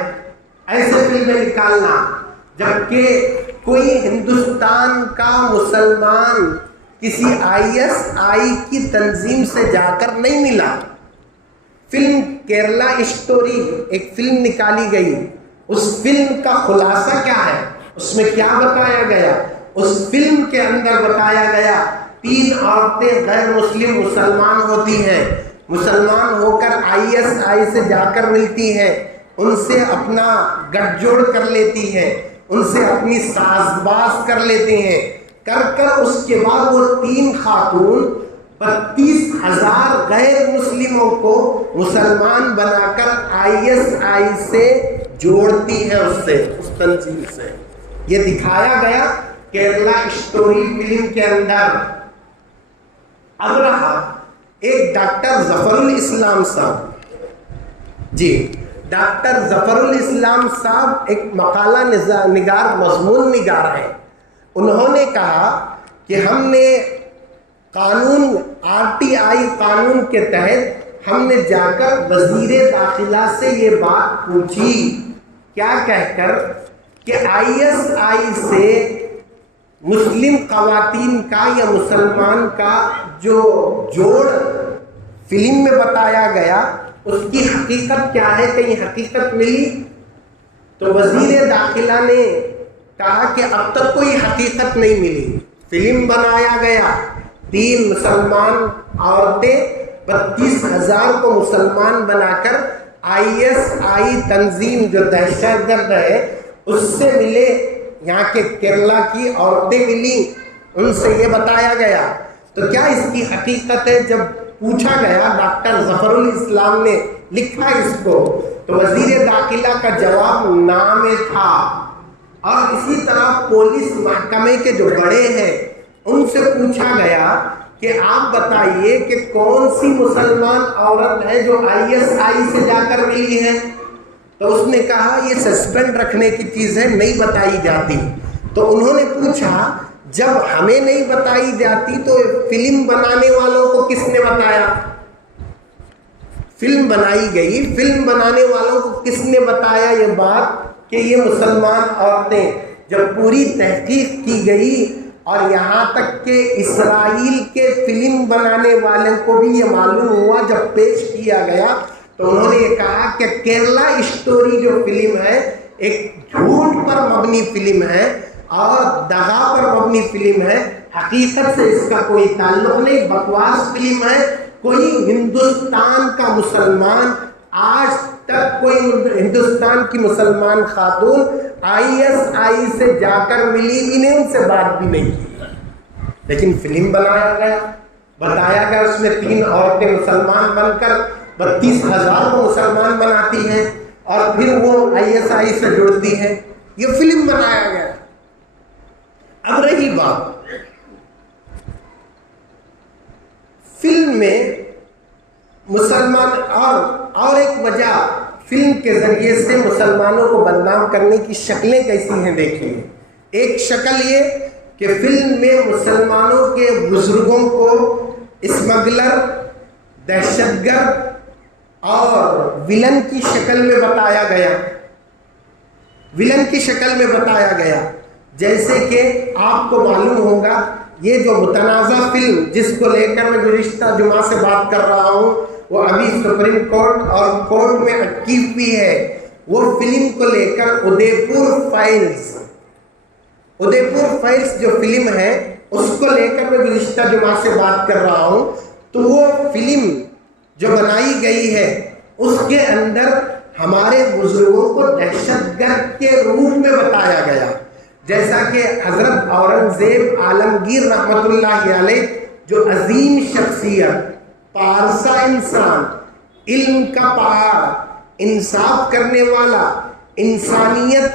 ایسے فلمیں نکالنا، جبکہ کوئی ہندوستان کا مسلمان کسی ISI کی تنظیم سے جا کر نہیں ملا۔ فلم کیرلا اسٹوری ایک فلم نکالی گئی، اس فلم کا خلاصہ کیا ہے، اس میں کیا بتایا گیا؟ اس فلم کے اندر بتایا گیا 3 عورتیں غیر مسلم مسلمان ہوتی ہیں، مسلمان ہو کر ISI سے جا کر ملتی ہیں، ان سے اپنا گٹھ جوڑ کر لیتی ہیں، ان سے اپنی ساز باز کر لیتے ہیں، کر اس کے بعد وہ 3 خاتون 32,000 غیر مسلموں کو مسلمان بنا کر ISI سے جوڑتی ہیں، اس تنظیم سے۔ یہ دکھایا گیا کیرلا اسٹوری فلم کے اندر۔ اب رہا ایک ڈاکٹر ظفر الاسلام صاحب، ڈاکٹر ظفر الاسلام صاحب ایک مقالہ نگار، مضمون نگار ہیں۔ انہوں نے کہا کہ ہم نے قانون RTI قانون کے تحت ہم نے جا کر وزیر داخلہ سے یہ بات پوچھی، کیا کہہ کر کہ ISI سے مسلم خواتین کا یا مسلمان کا جو جوڑ فلم میں بتایا گیا اس کی حقیقت کیا ہے، کہیں حقیقت ملی؟ تو وزیر داخلہ نے کہا کہ اب تک کوئی حقیقت نہیں ملی۔ فلم بنایا گیا، 3 مسلمان عورتیں 32,000 کو مسلمان بنا کر ISI تنظیم جو دہشت گرد ہے اس سے ملے، یہاں کے کیرلا کی عورتیں ملی، ان سے یہ بتایا گیا۔ تو کیا اس کی حقیقت ہے؟ جب پوچھا گیا، ڈاکٹر ظفر الاسلام نے لکھا اس کو، تو وزیر داخلہ کا جواب نام تھا۔ اور اسی طرح پولیس محکمے کے جو بڑے ہیں ان سے پوچھا گیا کہ آپ بتائیے کہ کون سی مسلمان عورت ہے جو ISI سے جا کر ملی ہے؟ تو اس نے کہا یہ سسپینڈ رکھنے کی چیز ہے، نہیں بتائی جاتی۔ تو انہوں نے پوچھا جب ہمیں نہیں بتائی جاتی تو فلم بنانے والوں کو کس نے بتایا؟ فلم بنائی گئی، فلم بنانے والوں کو کس نے بتایا یہ بات کہ یہ مسلمان عورتیں؟ جب پوری تحقیق کی گئی اور یہاں تک کہ اسرائیل کے فلم بنانے والوں کو بھی یہ معلوم ہوا، جب پیش کیا گیا تو انہوں نے یہ کہا کہ کیرلا اسٹوری جو فلم ہے ایک جھوٹ پر مبنی فلم ہے اور دغا پر مبنی فلم ہے، حقیقت سے اس کا کوئی تعلق نہیں، بکواس فلم ہے۔ کوئی ہندوستان کا مسلمان، آج تک کوئی ہندوستان کی مسلمان خاتون ISI سے جا کر ملی بھی نہیں، ان سے بات بھی نہیں کی، لیکن فلم بنایا گیا، بتایا گیا اس میں 3 عورتیں مسلمان بن کر 32,000 کو مسلمان بناتی ہیں اور پھر وہ ISI سے جڑتی ہیں، یہ فلم بنایا گیا۔ اب رہی بات فلم میں مسلمان، اور ایک وجہ فلم کے ذریعے سے مسلمانوں کو بدنام کرنے کی شکلیں کیسی ہیں دیکھیے۔ ایک شکل یہ کہ فلم میں مسلمانوں کے بزرگوں کو اسمگلر، دہشت گرد اور ولن کی شکل میں بتایا گیا، جیسے کہ آپ کو معلوم ہوگا یہ جو متنازع فلم جس کو لے کر میں گزشتہ جمعہ سے بات کر رہا ہوں وہ ابھی سپریم کورٹ اور کورٹ میں اٹکی ہوئی ہے، وہ فلم کو لے کر ادے پور فائلز جو فلم ہے اس کو لے کر میں گزشتہ جمعہ سے بات کر رہا ہوں. تو وہ فلم جو بنائی گئی ہے اس کے اندر ہمارے بزرگوں کو دہشت گرد کے روپ میں بتایا گیا، جیسا کہ حضرت اورنگزیب عالمگیر رحمت اللہ علیہ جو عظیم شخصیت، پارسا انسان، علم کا پہاڑ، انصاف کرنے والا، انسانیت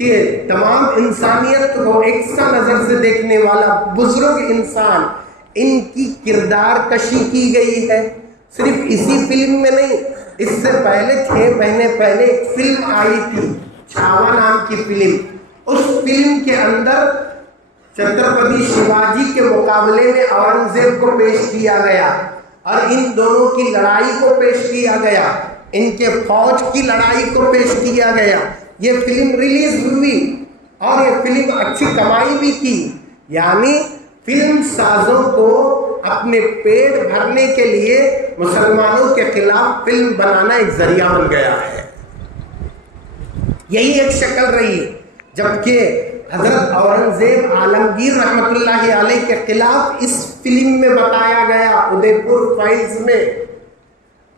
کے تمام انسانیت کو یکساں نظر سے دیکھنے والا بزرگ انسان، ان کی کردار کشی کی گئی ہے. صرف اسی فلم میں نہیں، اس سے پہلے 6 مہینے پہلے ایک فلم آئی تھی چھاوا نام کی فلم. اس فلم کے اندر چھترپتی شیواجی کے مقابلے میں اورنگزیب کو پیش کیا گیا اور ان دونوں کی لڑائی کو پیش کیا گیا، ان کے فوج کی لڑائی کو پیش کیا گیا. یہ فلم ریلیز ہوئی اور یہ فلم اچھی کمائی بھی کی. یعنی فلم سازوں کو اپنے پیٹ بھرنے کے لیے مسلمانوں کے خلاف فلم بنانا ایک ذریعہ بن گیا ہے. یہی ایک شکل رہی. جبکہ حضرت اورنگزیب عالمگیر رحمت اللہ علیہ کے خلاف اس فلم میں بتایا گیا ادے پور فائلز میں.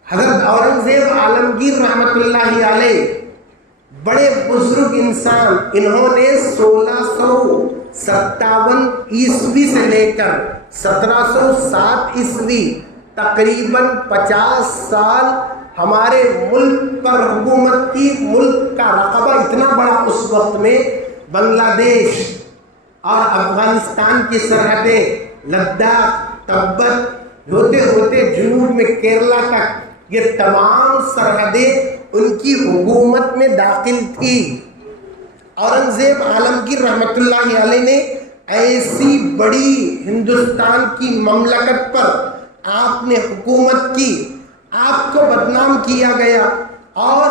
حضرت اورنگزیب عالمگیر رحمت اللہ علیہ بڑے بزرگ انسان، انہوں نے 1657 عیسوی سے لے کر 1707 عیسوی تقریباً 50 سال ہمارے ملک پر حکومت کی. ملک کا رقبہ اتنا بڑا اس وقت میں، بنگلہ دیش اور افغانستان کی سرحدیں، لداخ، تبت ہوتے ہوتے جنوب میں کیرلا تک، یہ تمام سرحدیں ان کی حکومت میں داخل تھی. اورنگزیب عالمگیر رحمت اللہ علیہ نے ایسی بڑی ہندوستان کی مملکت پر آپ نے حکومت کی، آپ کو بدنام کیا گیا اور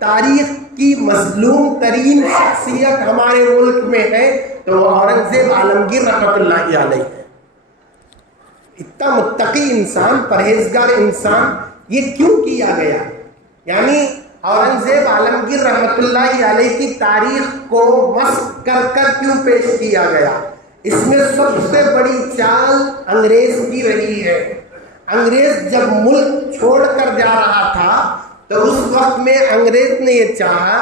تاریخ کی مظلوم ترین شخصیت ہمارے ملک میں ہے تو وہ اورنگزیب عالمگیر رحمت اللہ علیہ ہے. اتنا متقی انسان، پرہیزگار انسان، یہ کیوں کیا گیا؟ یعنی اورنگزیب عالمگیر رحمت اللہ علیہ کی تاریخ کو مسخ کر کر کیوں پیش کیا گیا؟ اس میں سب سے بڑی چال انگریز کی رہی ہے. انگریز جب ملک چھوڑ کر جا رہا تھا تو اس وقت میں انگریز نے یہ چاہا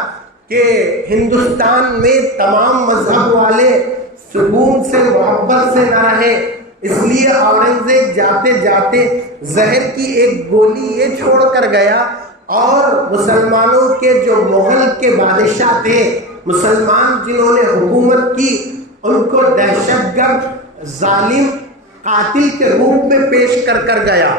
کہ ہندوستان میں تمام مذہب والے سکون سے، محبت سے نہ رہیں. اس لیے اورنگزیب جاتے جاتے زہر کی ایک گولی یہ چھوڑ کر گیا اور مسلمانوں کے جو مغل کے بادشاہ تھے، مسلمان جنہوں نے حکومت کی، ان کو دہشت گرد، ظالم، قاتل کے روپ میں پیش کر کر گیا.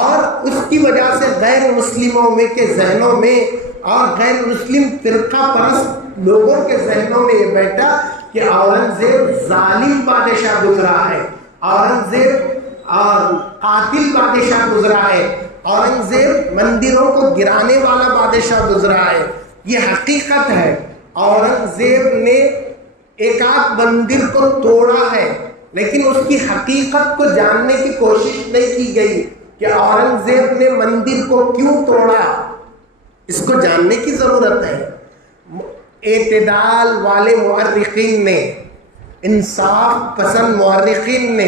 اور اس کی وجہ سے غیر مسلموں میں کے ذہنوں میں اور غیر مسلم فرقہ پرست لوگوں کے ذہنوں میں یہ بیٹھا کہ اورنگزیب ظالم بادشاہ گزرا ہے، اورنگزیب اور قاتل بادشاہ گزرا ہے، اورنگزیب مندروں کو گرانے والا بادشاہ گزرا ہے. یہ حقیقت ہے. اورنگزیب نے ایک آدھ مندر کو توڑا ہے، لیکن اس کی حقیقت کو جاننے کی کوشش نہیں کی گئی کہ اورنگزیب نے مندر کو کیوں توڑا. اس کو جاننے کی ضرورت ہے. اعتدال والے مورخین نے، انصاف پسند مورخین نے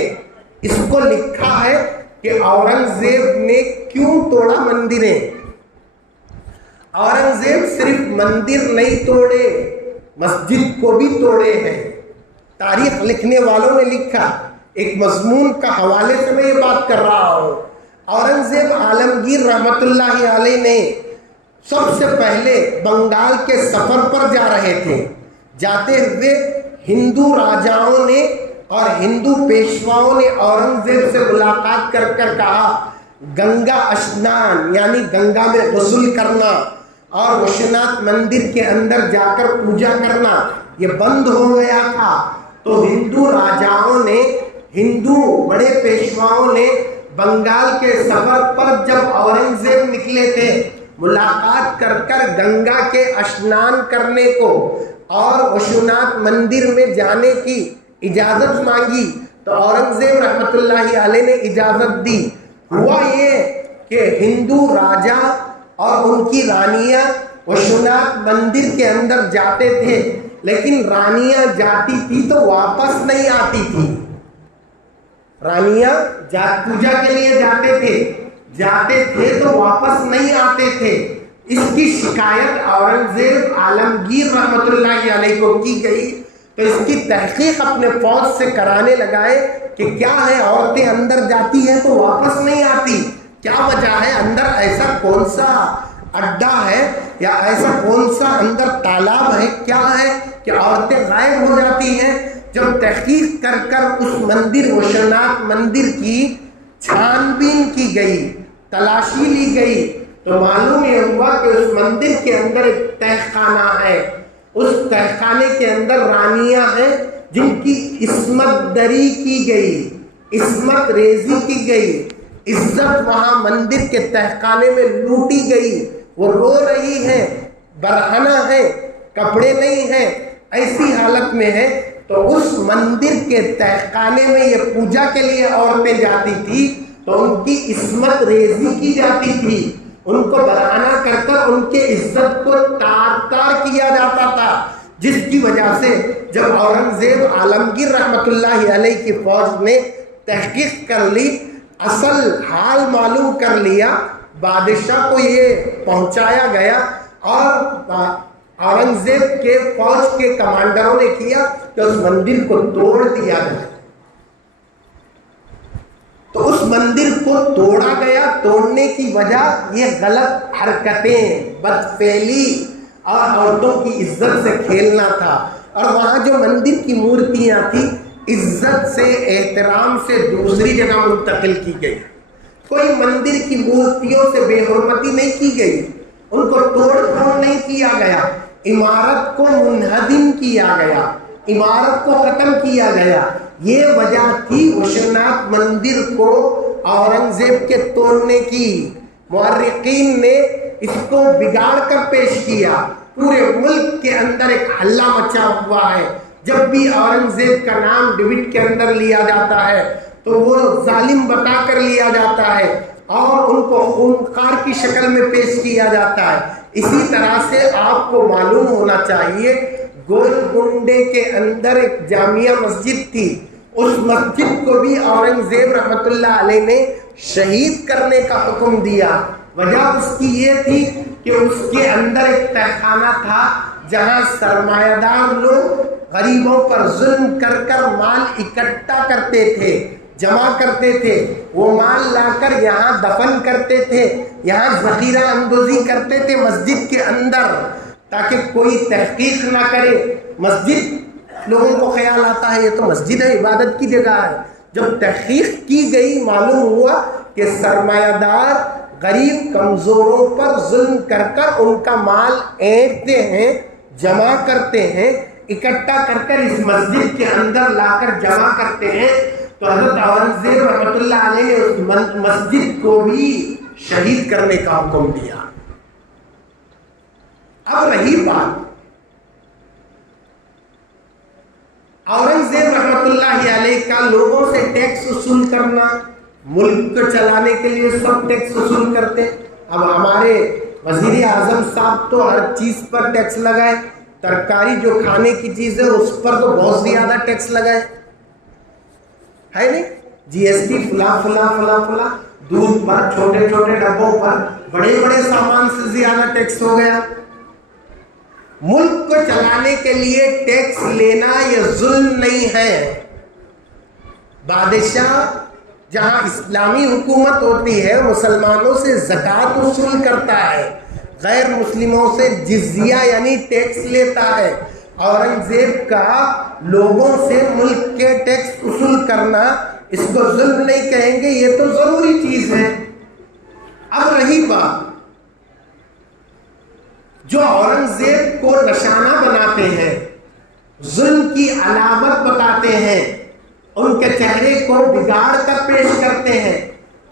اس کو لکھا ہے کہ اورنگزیب نے کیوں توڑا مندریں. اورنگزیب صرف مندر نہیں توڑے، مسجد کو بھی توڑے ہیں. تاریخ لکھنے والوں نے لکھا، ایک مضمون کا حوالے سے میں یہ بات کر رہا ہوں. اورنگزیب عالمگیر رحمت اللہ علیہ نے سب سے پہلے بنگال کے سفر پر جا رہے تھے. جاتے ہوئے ہندو راجاؤں نے اور ہندو پیشواؤں نے اورنگزیب سے ملاقات کر کر کہا گنگا اشنان یعنی گنگا میں غسل کرنا اور وشناتھ مندر کے اندر جا کر پوجا کرنا یہ بند ہو گیا تھا. تو ہندو راجاؤں نے، ہندو بڑے پیشواؤں نے بنگال کے سفر پر جب اورنگزیب نکلے تھے ملاقات کر کر گنگا کے اشنان کرنے کو اور وشونات مندر میں جانے کی اجازت مانگی تو اورنگزیب رحمۃ اللہ علیہ نے اجازت دی۔ ہوا یہ کہ ہندو راجا اور ان کی رانیاں وشونات مندر کے اندر جاتے تھے، لیکن رانیاں جاتی تھی تو واپس نہیں آتی تھی۔ رانیاں پوجا کے لیے جاتے تھے تو واپس نہیں آتے تھے۔ اس کی شکایت اورنگزیب عالمگیر رحمۃ اللہ علیہ کو کی گئی تو اس کی تحقیق اپنے فوج سے کرانے لگائے کہ کیا ہے، عورتیں اندر جاتی ہیں تو واپس نہیں آتی، کیا وجہ ہے، اندر ایسا کون سا اڈا ہے یا ایسا کون سا اندر تالاب ہے، کیا ہے کہ عورتیں غائب ہو جاتی ہیں۔ جب تحقیق کر کر اس مندر وشونات مندر کی چھان بین کی گئی، تلاشی لی گئی تو معلوم یہ ہوا کہ اس مندر کے اندر ایک تہہ خانہ ہے، اس تہہ خانے کے اندر رانیاں ہیں جن کی عصمت دری کی گئی، عصمت ریزی کی گئی، عزت وہاں مندر کے تہہ خانے میں لوٹی گئی۔ وہ رو رہی ہیں، برہنہ ہیں، کپڑے نہیں ہیں، ایسی حالت میں ہے تو اس مندر کے تہہ خانے میں یہ پوجا کے لیے عورتیں جاتی تھی تو ان کی عصمت ریزی کی جاتی تھی، ان کو برہنہ کر کر ان کے عزت کو تار تار کیا جاتا تھا، جس کی وجہ سے جب اورنگزیب عالمگیر رحمۃ اللہ علیہ کی فوج نے تحقیق کر لی، اصل حال معلوم کر لیا، بادشاہ کو یہ پہنچایا گیا اور اورنگزیب کے فوج کے کمانڈروں نے کیا کہ اس مندر کو توڑ دیا گیا۔ تو اس مندر کو توڑا گیا، توڑنے کی وجہ یہ غلط حرکتیں، بدفعلی اور عورتوں کی عزت سے کھیلنا تھا، اور وہاں جو مندر کی مورتیاں تھیں عزت سے، احترام سے دوسری جگہ منتقل کی گئی۔ کوئی مندر کی مورتیوں سے بے حرمتی نہیں کی گئی، ان کو توڑ پھوڑ نہیں کیا گیا، عمارت کو منہدم کیا گیا، عمارت کو ختم کیا گیا۔ یہ وجہ تھی وشونات مندر کو اورنگزیب کے توڑنے کی۔ مورخین نے اس کو بگاڑ کر پیش کیا، پورے ملک کے اندر ایک ہلہ مچا ہوا ہے۔ جب بھی اورنگزیب کا نام ڈیبٹ کے اندر لیا جاتا ہے تو وہ ظالم بتا کر لیا جاتا ہے اور ان کو خونخوار کی شکل میں پیش کیا جاتا ہے۔ اسی طرح سے آپ کو معلوم ہونا چاہیے، گولکنڈے کے اندر ایک جامعہ مسجد تھی، اس مسجد کو بھی اورنگزیب رحمۃ اللہ علیہ نے شہید کرنے کا حکم دیا۔ وجہ اس کی یہ تھی کہ اس کے اندر ایک تہہ خانہ تھا جہاں سرمایہ دار لوگ غریبوں پر ظلم کر کر مال اکٹھا کرتے تھے، جمع کرتے تھے، وہ مال لا کر یہاں دفن کرتے تھے، یہاں ذخیرہ اندوزی کرتے تھے مسجد کے اندر تاکہ کوئی تحقیق نہ کرے۔ مسجد لوگوں کو خیال آتا ہے یہ تو مسجد ہے، عبادت کی جگہ ہے۔ جب تحقیق کی گئی معلوم ہوا کہ سرمایہ دار غریب کمزوروں پر ظلم کر کر ان کا مال اینٹتے ہیں، جمع کرتے ہیں، اکٹھا کر کر اس مسجد کے اندر لا کر جمع کرتے ہیں، تو حضرت اورنگزیب رحمۃ اللہ علیہ نے اس مسجد کو بھی شہید کرنے کا حکم دیا۔ اب رہی بات اورنگزیب رحمۃ اللہ علیہ کا لوگوں سے ٹیکس وصول کرنا، ملک کو چلانے کے لیے سب ٹیکس وصول کرتے۔ اب ہمارے وزیر اعظم صاحب تو ہر چیز پر ٹیکس لگائے، ترکاری جو کھانے کی چیز ہے اس پر تو بہت زیادہ ٹیکس لگائے، ہے نہیں؟ جی ایس ٹی فلاں فلاں فلاں فلاں، دودھ پر، چھوٹے چھوٹے ڈبوں پر، بڑے بڑے سامان سے زیادہ ٹیکس ہو گیا۔ ملک کو چلانے کے لیے ٹیکس لینا یہ ظلم نہیں ہے۔ بادشاہ جہاں اسلامی حکومت ہوتی ہے مسلمانوں سے زکوٰۃ وصول کرتا ہے، غیر مسلموں سے جزیہ یعنی ٹیکس لیتا ہے۔ اورنگزیب کا لوگوں سے ملک کے ٹیکس وصول کرنا اس کو ظلم نہیں کہیں گے، یہ تو ضروری چیز ہے۔ اب رہی بات جو اورنگزیب کو نشانہ بناتے ہیں، ظلم کی علامت بتاتے ہیں، ان کے چہرے کو بگاڑ کر پیش کرتے ہیں،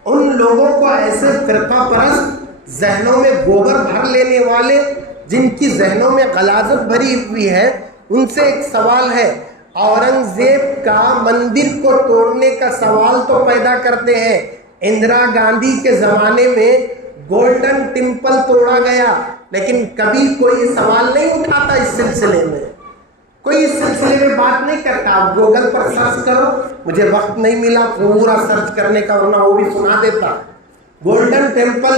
ان لوگوں کو ایسے فرقہ پرست ذہنوں میں گوبر بھر لینے والے، جن کی ذہنوں میں غلاظت بھری ہوئی ہے، ان سے ایک سوال ہے۔ اورنگزیب کا مندر کو توڑنے کا سوال تو پیدا کرتے ہیں۔ اندرا گاندھی کے زمانے میں گولڈن ٹیمپل توڑا گیا، لیکن کبھی کوئی سوال نہیں اٹھاتا اس سلسلے میں، کوئی اس سلسلے میں بات نہیں کرتا۔ آپ گوگل پر سرچ کرو، مجھے وقت نہیں ملا پورا سرچ کرنے کا، ورنہ وہ بھی سنا دیتا۔ گولڈن ٹیمپل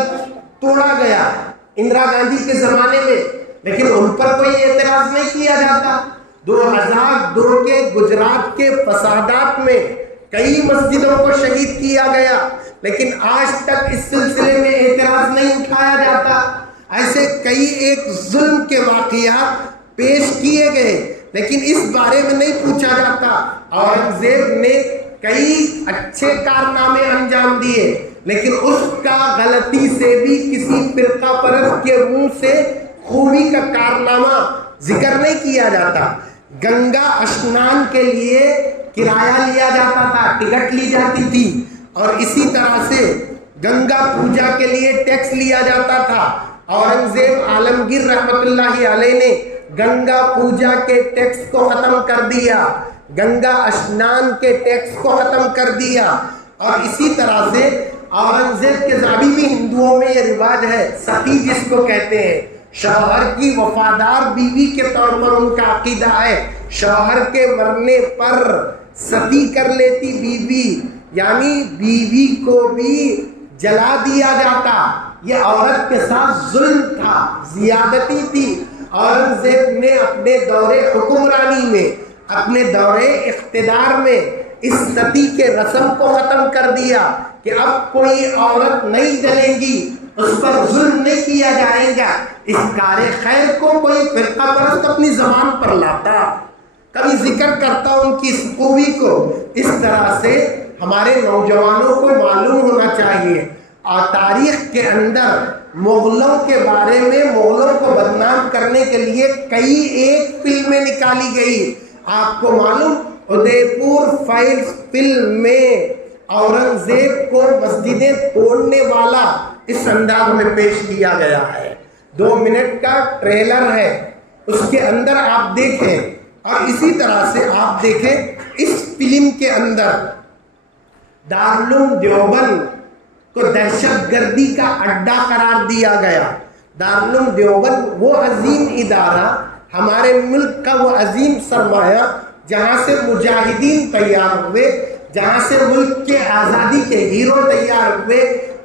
توڑا گیا اندرا گاندھی کے زمانے میں، لیکن ان پر کوئی اعتراض نہیں کیا جاتا۔ 2002 کے گجرات کے فسادات میں کئی مسجدوں کو شہید کیا گیا، لیکن آج تک اس سلسلے میں اعتراض نہیں اٹھایا جاتا۔ ایسے کئی ایک ظلم کے واقعات پیش کیے گئے، لیکن اس بارے میں نہیں پوچھا جاتا۔ اورنگزیب نے کئی اچھے کارنامے انجام دیے، لیکن اس کا غلطی سے بھی کسی فرقہ پرست کے منہ سے خوبی کا کارنامہ ذکر نہیں کیا جاتا۔ گنگا اسنان کے لیے کرایہ لیا جاتا تھا، ٹکٹ لی جاتی تھی، اور اسی طرح سے گنگا پوجا کے لیے ٹیکس لیا جاتا تھا۔ اورنگزیب عالمگیر رحمت اللہ علیہ نے گنگا پوجا کے ٹیکس کو ختم کر دیا، گنگا اسنان کے ٹیکس کو ختم کر دیا، اور اسی طرح سے اورنگزیب کے ابھی بھی ہندوؤں میں یہ رواج ہے، ستی جس کو کہتے ہیں، شوہر کی وفادار بیوی کے طور پر ان کا عقیدہ ہے۔ شوہر کے مرنے پر ستی کر لیتی بیوی، یعنی بیوی کو بھی جلا دیا جاتا۔ یہ عورت کے ساتھ ظلم تھا، زیادتی تھی۔ اورنگزیب نے اپنے دور حکمرانی میں، اپنے دور اقتدار میں اس ستی کے رسم کو ختم کر دیا کہ اب کوئی عورت نہیں جلے گی، اس پر ظلم نہیں کیا جائے گا۔ اس کار خیر کو کوئی فرقہ پرست اپنی زبان پر لاتا، کبھی ذکر کرتا ان کی اس خوبی کو۔ اس طرح سے ہمارے نوجوانوں کو معلوم ہونا چاہیے، اور تاریخ کے اندر مغلوں کے بارے میں، مغلوں کو بدنام کرنے کے لیے کئی ایک فلمیں نکالی گئی۔ آپ کو معلوم ادے پور فائلز فلم میں اورنگزیب کو مسجدیں توڑنے والا اس انداز میں پیش کیا گیا ہے۔ 2 منٹ کا ٹریلر ہے، اس کے اندر آپ دیکھیں، اور اسی طرح سے آپ دیکھیں اس فلم کے اندر دارالعلوم دیوبند کو دہشت گردی کا اڈا قرار دیا گیا۔ دارالعلوم دیوبند وہ عظیم ادارہ، ہمارے ملک کا وہ عظیم سرمایہ، جہاں سے مجاہدین تیار ہوئے، جہاں سے ملک کے آزادی کے ہیرو تیار ہوئے۔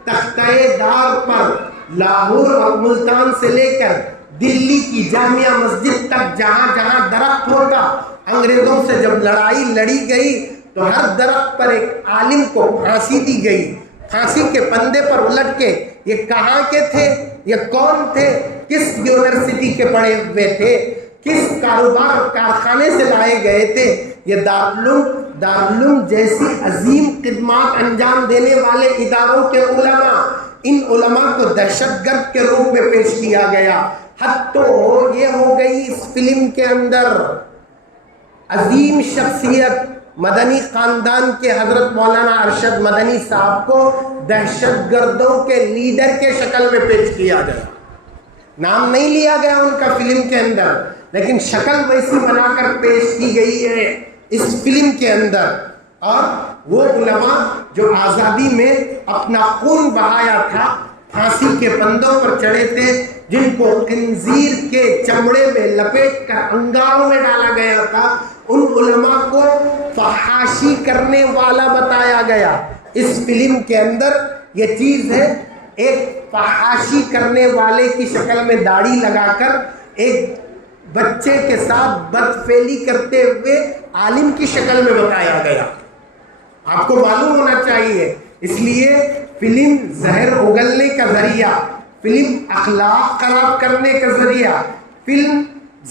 تختہ دار پر لاہور اور ملتان سے لے کر دلی کی جامعہ مسجد تک جہاں جہاں درخت ہوتا، انگریزوں سے جب لڑائی لڑی گئی تو ہر درخت پر ایک عالم کو پھانسی دی گئی۔ پھانسی کے پندے پر الٹ کے یہ کہاں کے تھے، یہ کون تھے، کس یونیورسٹی کے پڑھے ہوئے تھے، کس کاروبار اور کارخانے سے لائے گئے تھے، یہ دارالعلوم جیسی عظیم خدمات انجام دینے والے اداروں کے علماء، ان علماء کو دہشت گرد کے روپ میں پیش کیا گیا۔ حد تو یہ ہو گئی اس فلم کے اندر، عظیم شخصیت مدنی خاندان کے حضرت مولانا ارشد مدنی صاحب کو دہشت گردوں کے لیڈر کے شکل میں پیش کیا گیا۔ نام نہیں لیا گیا ان کا فلم کے اندر، لیکن شکل ویسی بنا کر پیش کی گئی ہے اس فلم کے اندر۔ اور وہ علماء جو آزادی میں اپنا خون بہایا تھا، پھانسی کے پندوں پر چڑھے تھے، جن کو خنزیر کے چمڑے میں لپیٹ کر انگاروں میں ڈالا گیا تھا، ان علماء کو فحاشی کرنے والا بتایا گیا۔ اس فلم کے اندر یہ چیز ہے، ایک فحاشی کرنے والے کی شکل میں داڑھی لگا کر ایک بچے کے ساتھ بدفعلی کرتے ہوئے عالم کی شکل میں بتایا گیا۔ آپ کو معلوم ہونا چاہیے، اس لیے فلم زہر اگلنے کا ذریعہ، فلم اخلاق خراب کرنے کا ذریعہ، فلم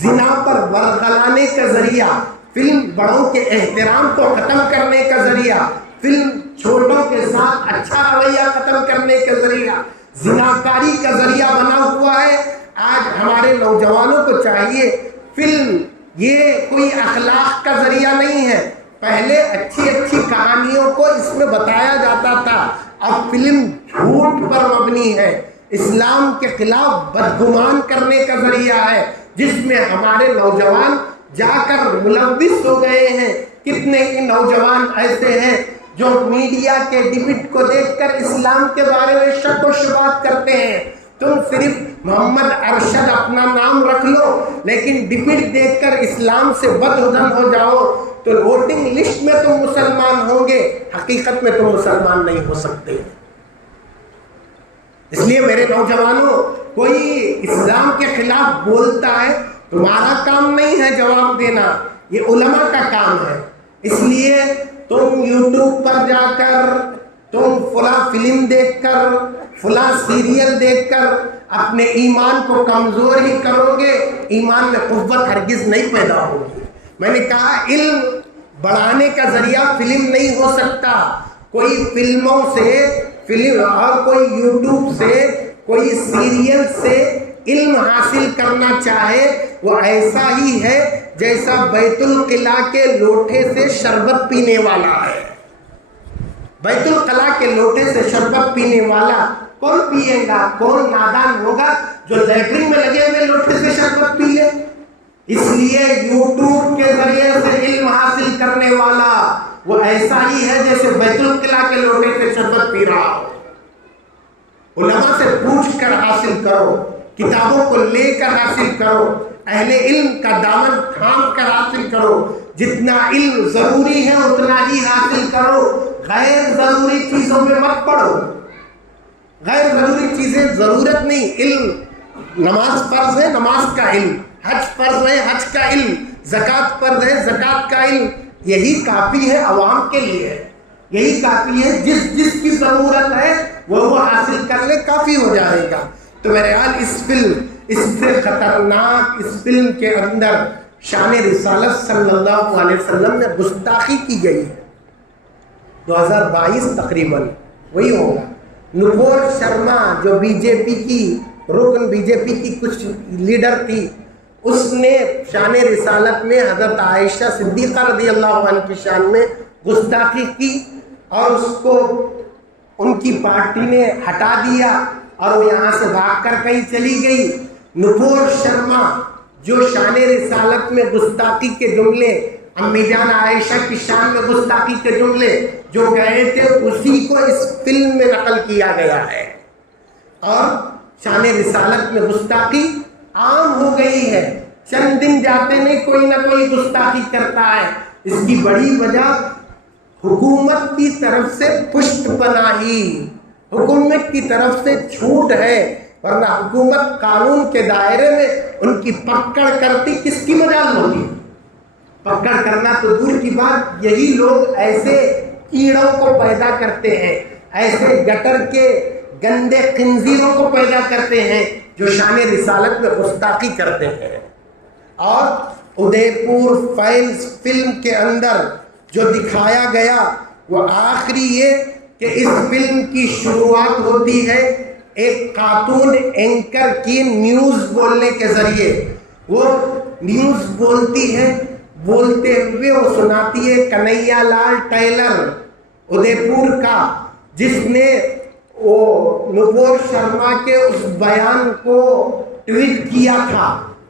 زنا پر ورغلانے کا ذریعہ، فلم بڑوں کے احترام کو ختم کرنے کا ذریعہ، فلم چھوٹوں کے ساتھ اچھا رویہ ختم کرنے کا ذریعہ، زناکاری کا ذریعہ بنا ہوا ہے۔ آج ہمارے نوجوانوں کو چاہیے، فلم یہ کوئی اخلاق کا ذریعہ نہیں ہے۔ پہلے اچھی اچھی کہانیوں کو اس میں بتایا جاتا تھا، اب فلم جھوٹ پر مبنی ہے۔ اسلام کے خلاف بدگمان کرنے کا ذریعہ ہے، جس میں ہمارے نوجوان جا کر ملوث ہو گئے ہیں۔ کتنے ہی نوجوان ایسے ہیں جو میڈیا کے ڈبیٹ کو دیکھ کر اسلام کے بارے میں شک و شبہات کرتے ہیں۔ تم صرف محمد ارشد اپنا نام رکھ لو، لیکن ڈبیٹ دیکھ کر اسلام سے بدہضم ہو جاؤ تو ووٹنگ لسٹ میں تم مسلمان ہوں گے، حقیقت میں تم مسلمان نہیں ہو سکتے۔ اس لیے میرے نوجوانوں، کوئی اسلام کے خلاف بولتا ہے، تمہارا کام نہیں ہے جواب دینا، یہ علماء کا کام ہے۔ اس لیے تم یوٹیوب پر جا کر تم فلاں فلم دیکھ کر، فلاں سیریل دیکھ کر اپنے ایمان کو کمزور ہی کرو گے، ایمان میں قوت ہرگز نہیں پیدا ہوگی۔ میں نے کہا علم بڑھانے کا ذریعہ فلم نہیں ہو سکتا۔ کوئی فلموں سے اور کوئی یوٹیوب سے، کوئی سیریل سے علم حاصل کرنا چاہے، وہ ایسا ہی ہے جیسا بیت الخلا کے لوٹے سے شربت پینے والا ہے۔ بیت الخلا کے لوٹے سے شربت پینے والا کون پیے گا؟ کون نادان ہوگا جو لیٹرین میں لگے ہوئے لوٹے سے شربت پی لے؟ اس لیے یوٹیوب کے ذریعے سے علم حاصل کرنے والا وہ ایسا ہی ہے جیسے بیت الخلا کے لوٹے سے شربت پی رہا ہو۔ علماء سے پوچھ کر حاصل کرو، کتابوں کو لے کر حاصل کرو، اہل علم کا دامن تھام کر حاصل کرو۔ جتنا علم ضروری ہے اتنا ہی حاصل کرو، غیر ضروری چیزوں میں مت پڑھو۔ غیر ضروری چیزیں ضرورت نہیں۔ علم، نماز فرض ہے، نماز کا علم، حج فرض ہے، حج کا علم، زکوٰۃ فرض ہے، زکوٰۃ کا علم، یہی کافی ہے عوام کے لیے، یہی کافی ہے۔ جس کی ضرورت ہے وہ حاصل کر لے، کافی ہو جائے گا۔ تو میرے حال اس سے خطرناک اس فلم کے اندر شان رسالت صلی اللہ علیہ وسلم میں گستاخی کی گئی ہے۔ 2022 تقریباً وہی ہوگا۔ نپور شرما جو بی جے پی کی رکن، بی جے پی کی کچھ لیڈر تھی، اس نے شان رسالت میں حضرت عائشہ صدیقہ رضی اللہ عنہ کی شان میں گستاخی کی، اور اس کو ان کی پارٹی نے ہٹا دیا اور وہ یہاں سے بھاگ کر کہیں چلی گئی۔ نپور شرما جو شان رسالت میں گستاخی کے جملے، امی جان عائشہ کی شان میں گستاخی کے جملے جو کہے تھے، اسی کو اس فلم میں نقل کیا گیا ہے، اور شان رسالت میں گستاخی عام ہو گئی ہے۔ چند دن جاتے نہیں کوئی نہ کوئی گستاخی کرتا ہے۔ اس کی بڑی وجہ حکومت کی طرف سے پشت پناہی، حکومت کی طرف سے چھوٹ ہے، ورنہ حکومت قانون کے دائرے میں ان کی پکڑ کرتی کس کی مجال ہوتی؟ پکڑ کرنا تو دور کی بات، یہی لوگ ایسے کیڑوں کو پیدا کرتے ہیں، ایسے گٹر کے گندے خنزیروں کو پیدا کرتے ہیں جو شان رسالت میں گستاخی کرتے ہیں۔ اور ادے پور فائلز فلم کے اندر جو دکھایا گیا وہ آخری یہ کہ اس فلم کی شروعات ہوتی ہے ایک خاتون اینکر کی نیوز بولنے کے ذریعے۔ وہ نیوز بولتی ہے، بولتے ہوئے وہ سناتی ہے کنہیا لال ٹیلر ادے پور کا، جس نے وہ نپور شرما کے اس بیان کو ٹویٹ کیا تھا،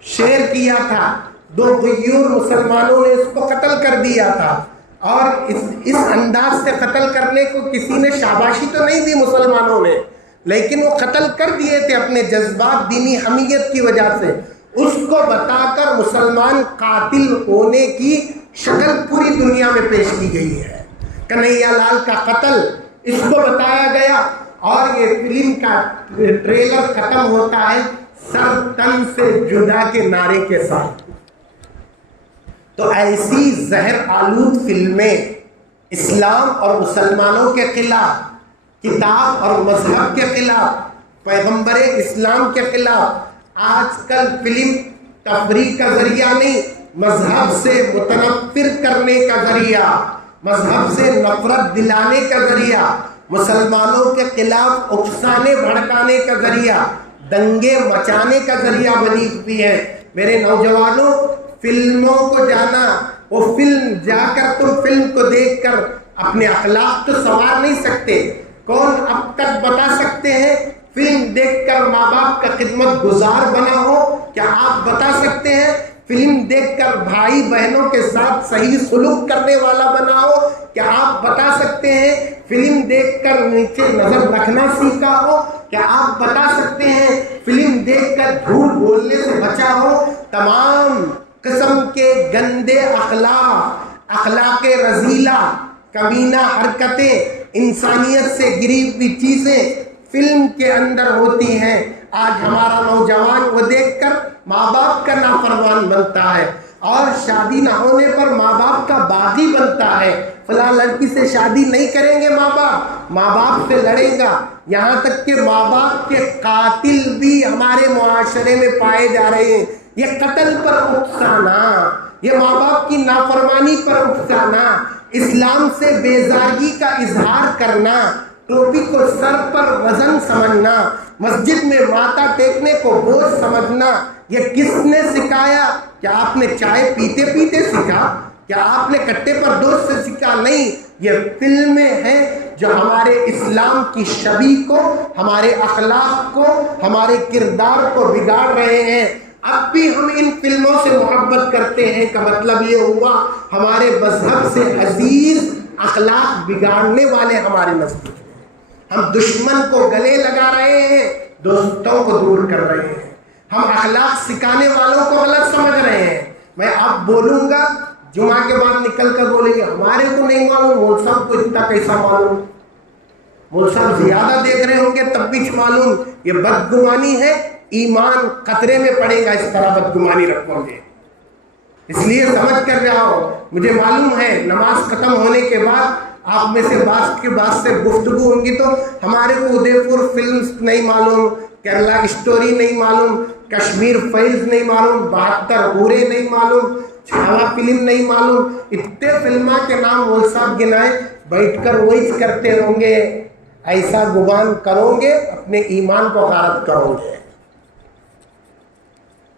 شیئر کیا تھا۔ 2 غیور مسلمانوں نے اس کو قتل کر دیا تھا، اور اس انداز سے قتل کرنے کو کسی نے شاباشی تو نہیں دی مسلمانوں نے، لیکن وہ قتل کر دیے تھے اپنے جذبات، دینی حمیت کی وجہ سے۔ اس کو بتا کر مسلمان قاتل ہونے کی شکل پوری دنیا میں پیش کی گئی ہے۔ کنہیا لال کا قتل اس کو بتایا گیا، اور یہ فلم کا ٹریلر ختم ہوتا ہے سر تن سے جدا کے نعرے کے ساتھ۔ تو ایسی زہر آلود فلمیں اسلام اور مسلمانوں کے خلاف، کتاب اور مذہب کے خلاف، پیغمبر اسلام کے خلاف، آج کل فلم تفریح کا ذریعہ نہیں، مذہب سے متنفر کرنے کا ذریعہ، مذہب سے نفرت دلانے کا ذریعہ، مسلمانوں کے خلاف اکسانے بھڑکانے کا ذریعہ، دنگے مچانے کا ذریعہ بنی ہوئی ہے۔ میرے نوجوانوں، فلموں کو جانا، وہ فلم جا کر تم فلم کو دیکھ کر اپنے اخلاق تو سنوار نہیں سکتے۔ کون اب تک بتا سکتے ہیں فلم دیکھ کر ماں باپ کا خدمت گزار بنا ہو؟ کیا آپ بتا سکتے ہیں؟ فلم دیکھ کر بھائی بہنوں کے ساتھ صحیح سلوک کرنے والا بنا ہو؟ کیا آپ بتا سکتے ہیں فلم دیکھ کر نیچے نظر رکھنا سیکھا ہو؟ کیا آپ بتا سکتے ہیں فلم دیکھ کر جھوٹ بولنے سے بچا ہو؟ تمام قسم کے گندے اخلاق رذیلہ، کمینہ حرکتیں، انسانیت سے گری ہوئی چیزیں فلم کے اندر ہوتی ہیں۔ آج ہمارا نوجوان وہ دیکھ کر ماں باپ کا نافرمان بنتا ہے، اور شادی نہ ہونے پر ماں باپ کا باغی بنتا ہے۔ فلاں لڑکی سے شادی نہیں کریں گے ماں باپ سے لڑیں گا، یہاں تک کہ ماں باپ کے قاتل بھی ہمارے معاشرے میں پائے جا رہے ہیں۔ یہ قتل پر اکسانا، یہ ماں باپ کی نافرمانی پر اکسانا، اسلام سے بیزارگی کا اظہار کرنا، ٹوپی کو سر پر وزن سمجھنا، مسجد میں ماتھا ٹیکنے کو بوجھ سمجھنا، یہ کس نے سکھایا؟ کیا آپ نے چائے پیتے پیتے سیکھا؟ کیا آپ نے کٹے پر دوست سے سیکھا؟ نہیں، یہ فلمیں ہیں جو ہمارے اسلام کی شبیہ کو، ہمارے اخلاق کو، ہمارے کردار کو بگاڑ رہے ہیں۔ اب بھی ہم ان فلموں سے محبت کرتے ہیں کا مطلب یہ ہوا ہمارے مذہب سے عزیز اخلاق بگاڑنے والے ہمارے نزدیک ہیں۔ ہم دشمن کو گلے لگا رہے ہیں، دوستوں کو دور کر رہے ہیں، ہم اخلاق سکھانے والوں کو غلط سمجھ رہے ہیں۔ میں اب بولوں گا، جمعہ کے بعد نکل کر بولیں گے ہمارے کو نہیں معلوم، مول صاحب کو اتنا کیسا معلوم؟ مول صاحب زیادہ دیکھ رہے ہوں گے تب بھی معلوم۔ یہ بدگمانی ہے، ایمان خطرے میں پڑے گا اس طرح بدگمانی رکھو گے۔ اس لیے سمجھ کر جاؤ۔ مجھے معلوم ہے نماز ختم ہونے کے بعد آپ میں سے بعض کے بعد سے گفتگو ہوں گی، تو ہمارے کو ادے پور فلمز نہیں معلوم، کیرلا اسٹوری نہیں معلوم، کشمیر فائلز نہیں معلوم، 72 ہورے نہیں معلوم، چھاوا فلم نہیں معلوم، اتنے فلموں کے نام وہ صاحب گنائے، بیٹھ کر وہی کرتے ہوں گے۔ ایسا گمان کرو گے اپنے ایمان کو غارت کرو گے۔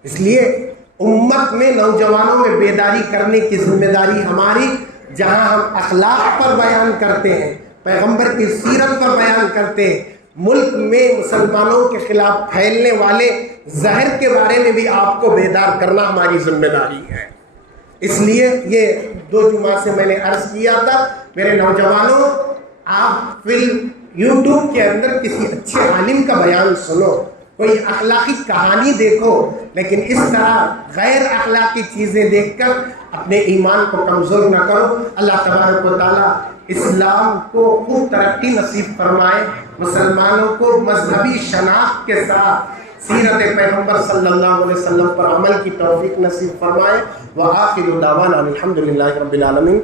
اس لیے امت میں، نوجوانوں میں بیداری کرنے کی ذمہ داری ہماری، جہاں ہم اخلاق پر بیان کرتے ہیں، پیغمبر کی سیرت پر بیان کرتے ہیں، ملک میں مسلمانوں کے خلاف پھیلنے والے زہر کے بارے میں بھی آپ کو بیدار کرنا ہماری ذمہ داری ہے۔ اس لیے یہ 2 جمعہ سے میں نے عرض کیا تھا، میرے نوجوانوں، آپ فلم یوٹیوب کے اندر کسی اچھے عالم کا بیان سنو، کوئی اخلاقی کہانی دیکھو، لیکن اس طرح غیر اخلاقی چیزیں دیکھ کر اپنے ایمان کو کمزور نہ کرو۔ اللہ تبارک و تعالیٰ اسلام کو خوب ترقی نصیب فرمائے، مسلمانوں کو مذہبی شناخت کے ساتھ سیرت پیغمبر صلی اللہ علیہ وسلم پر عمل کی توفیق نصیب فرمائے۔ وآخر دعوانا الحمدللہ رب العالمین۔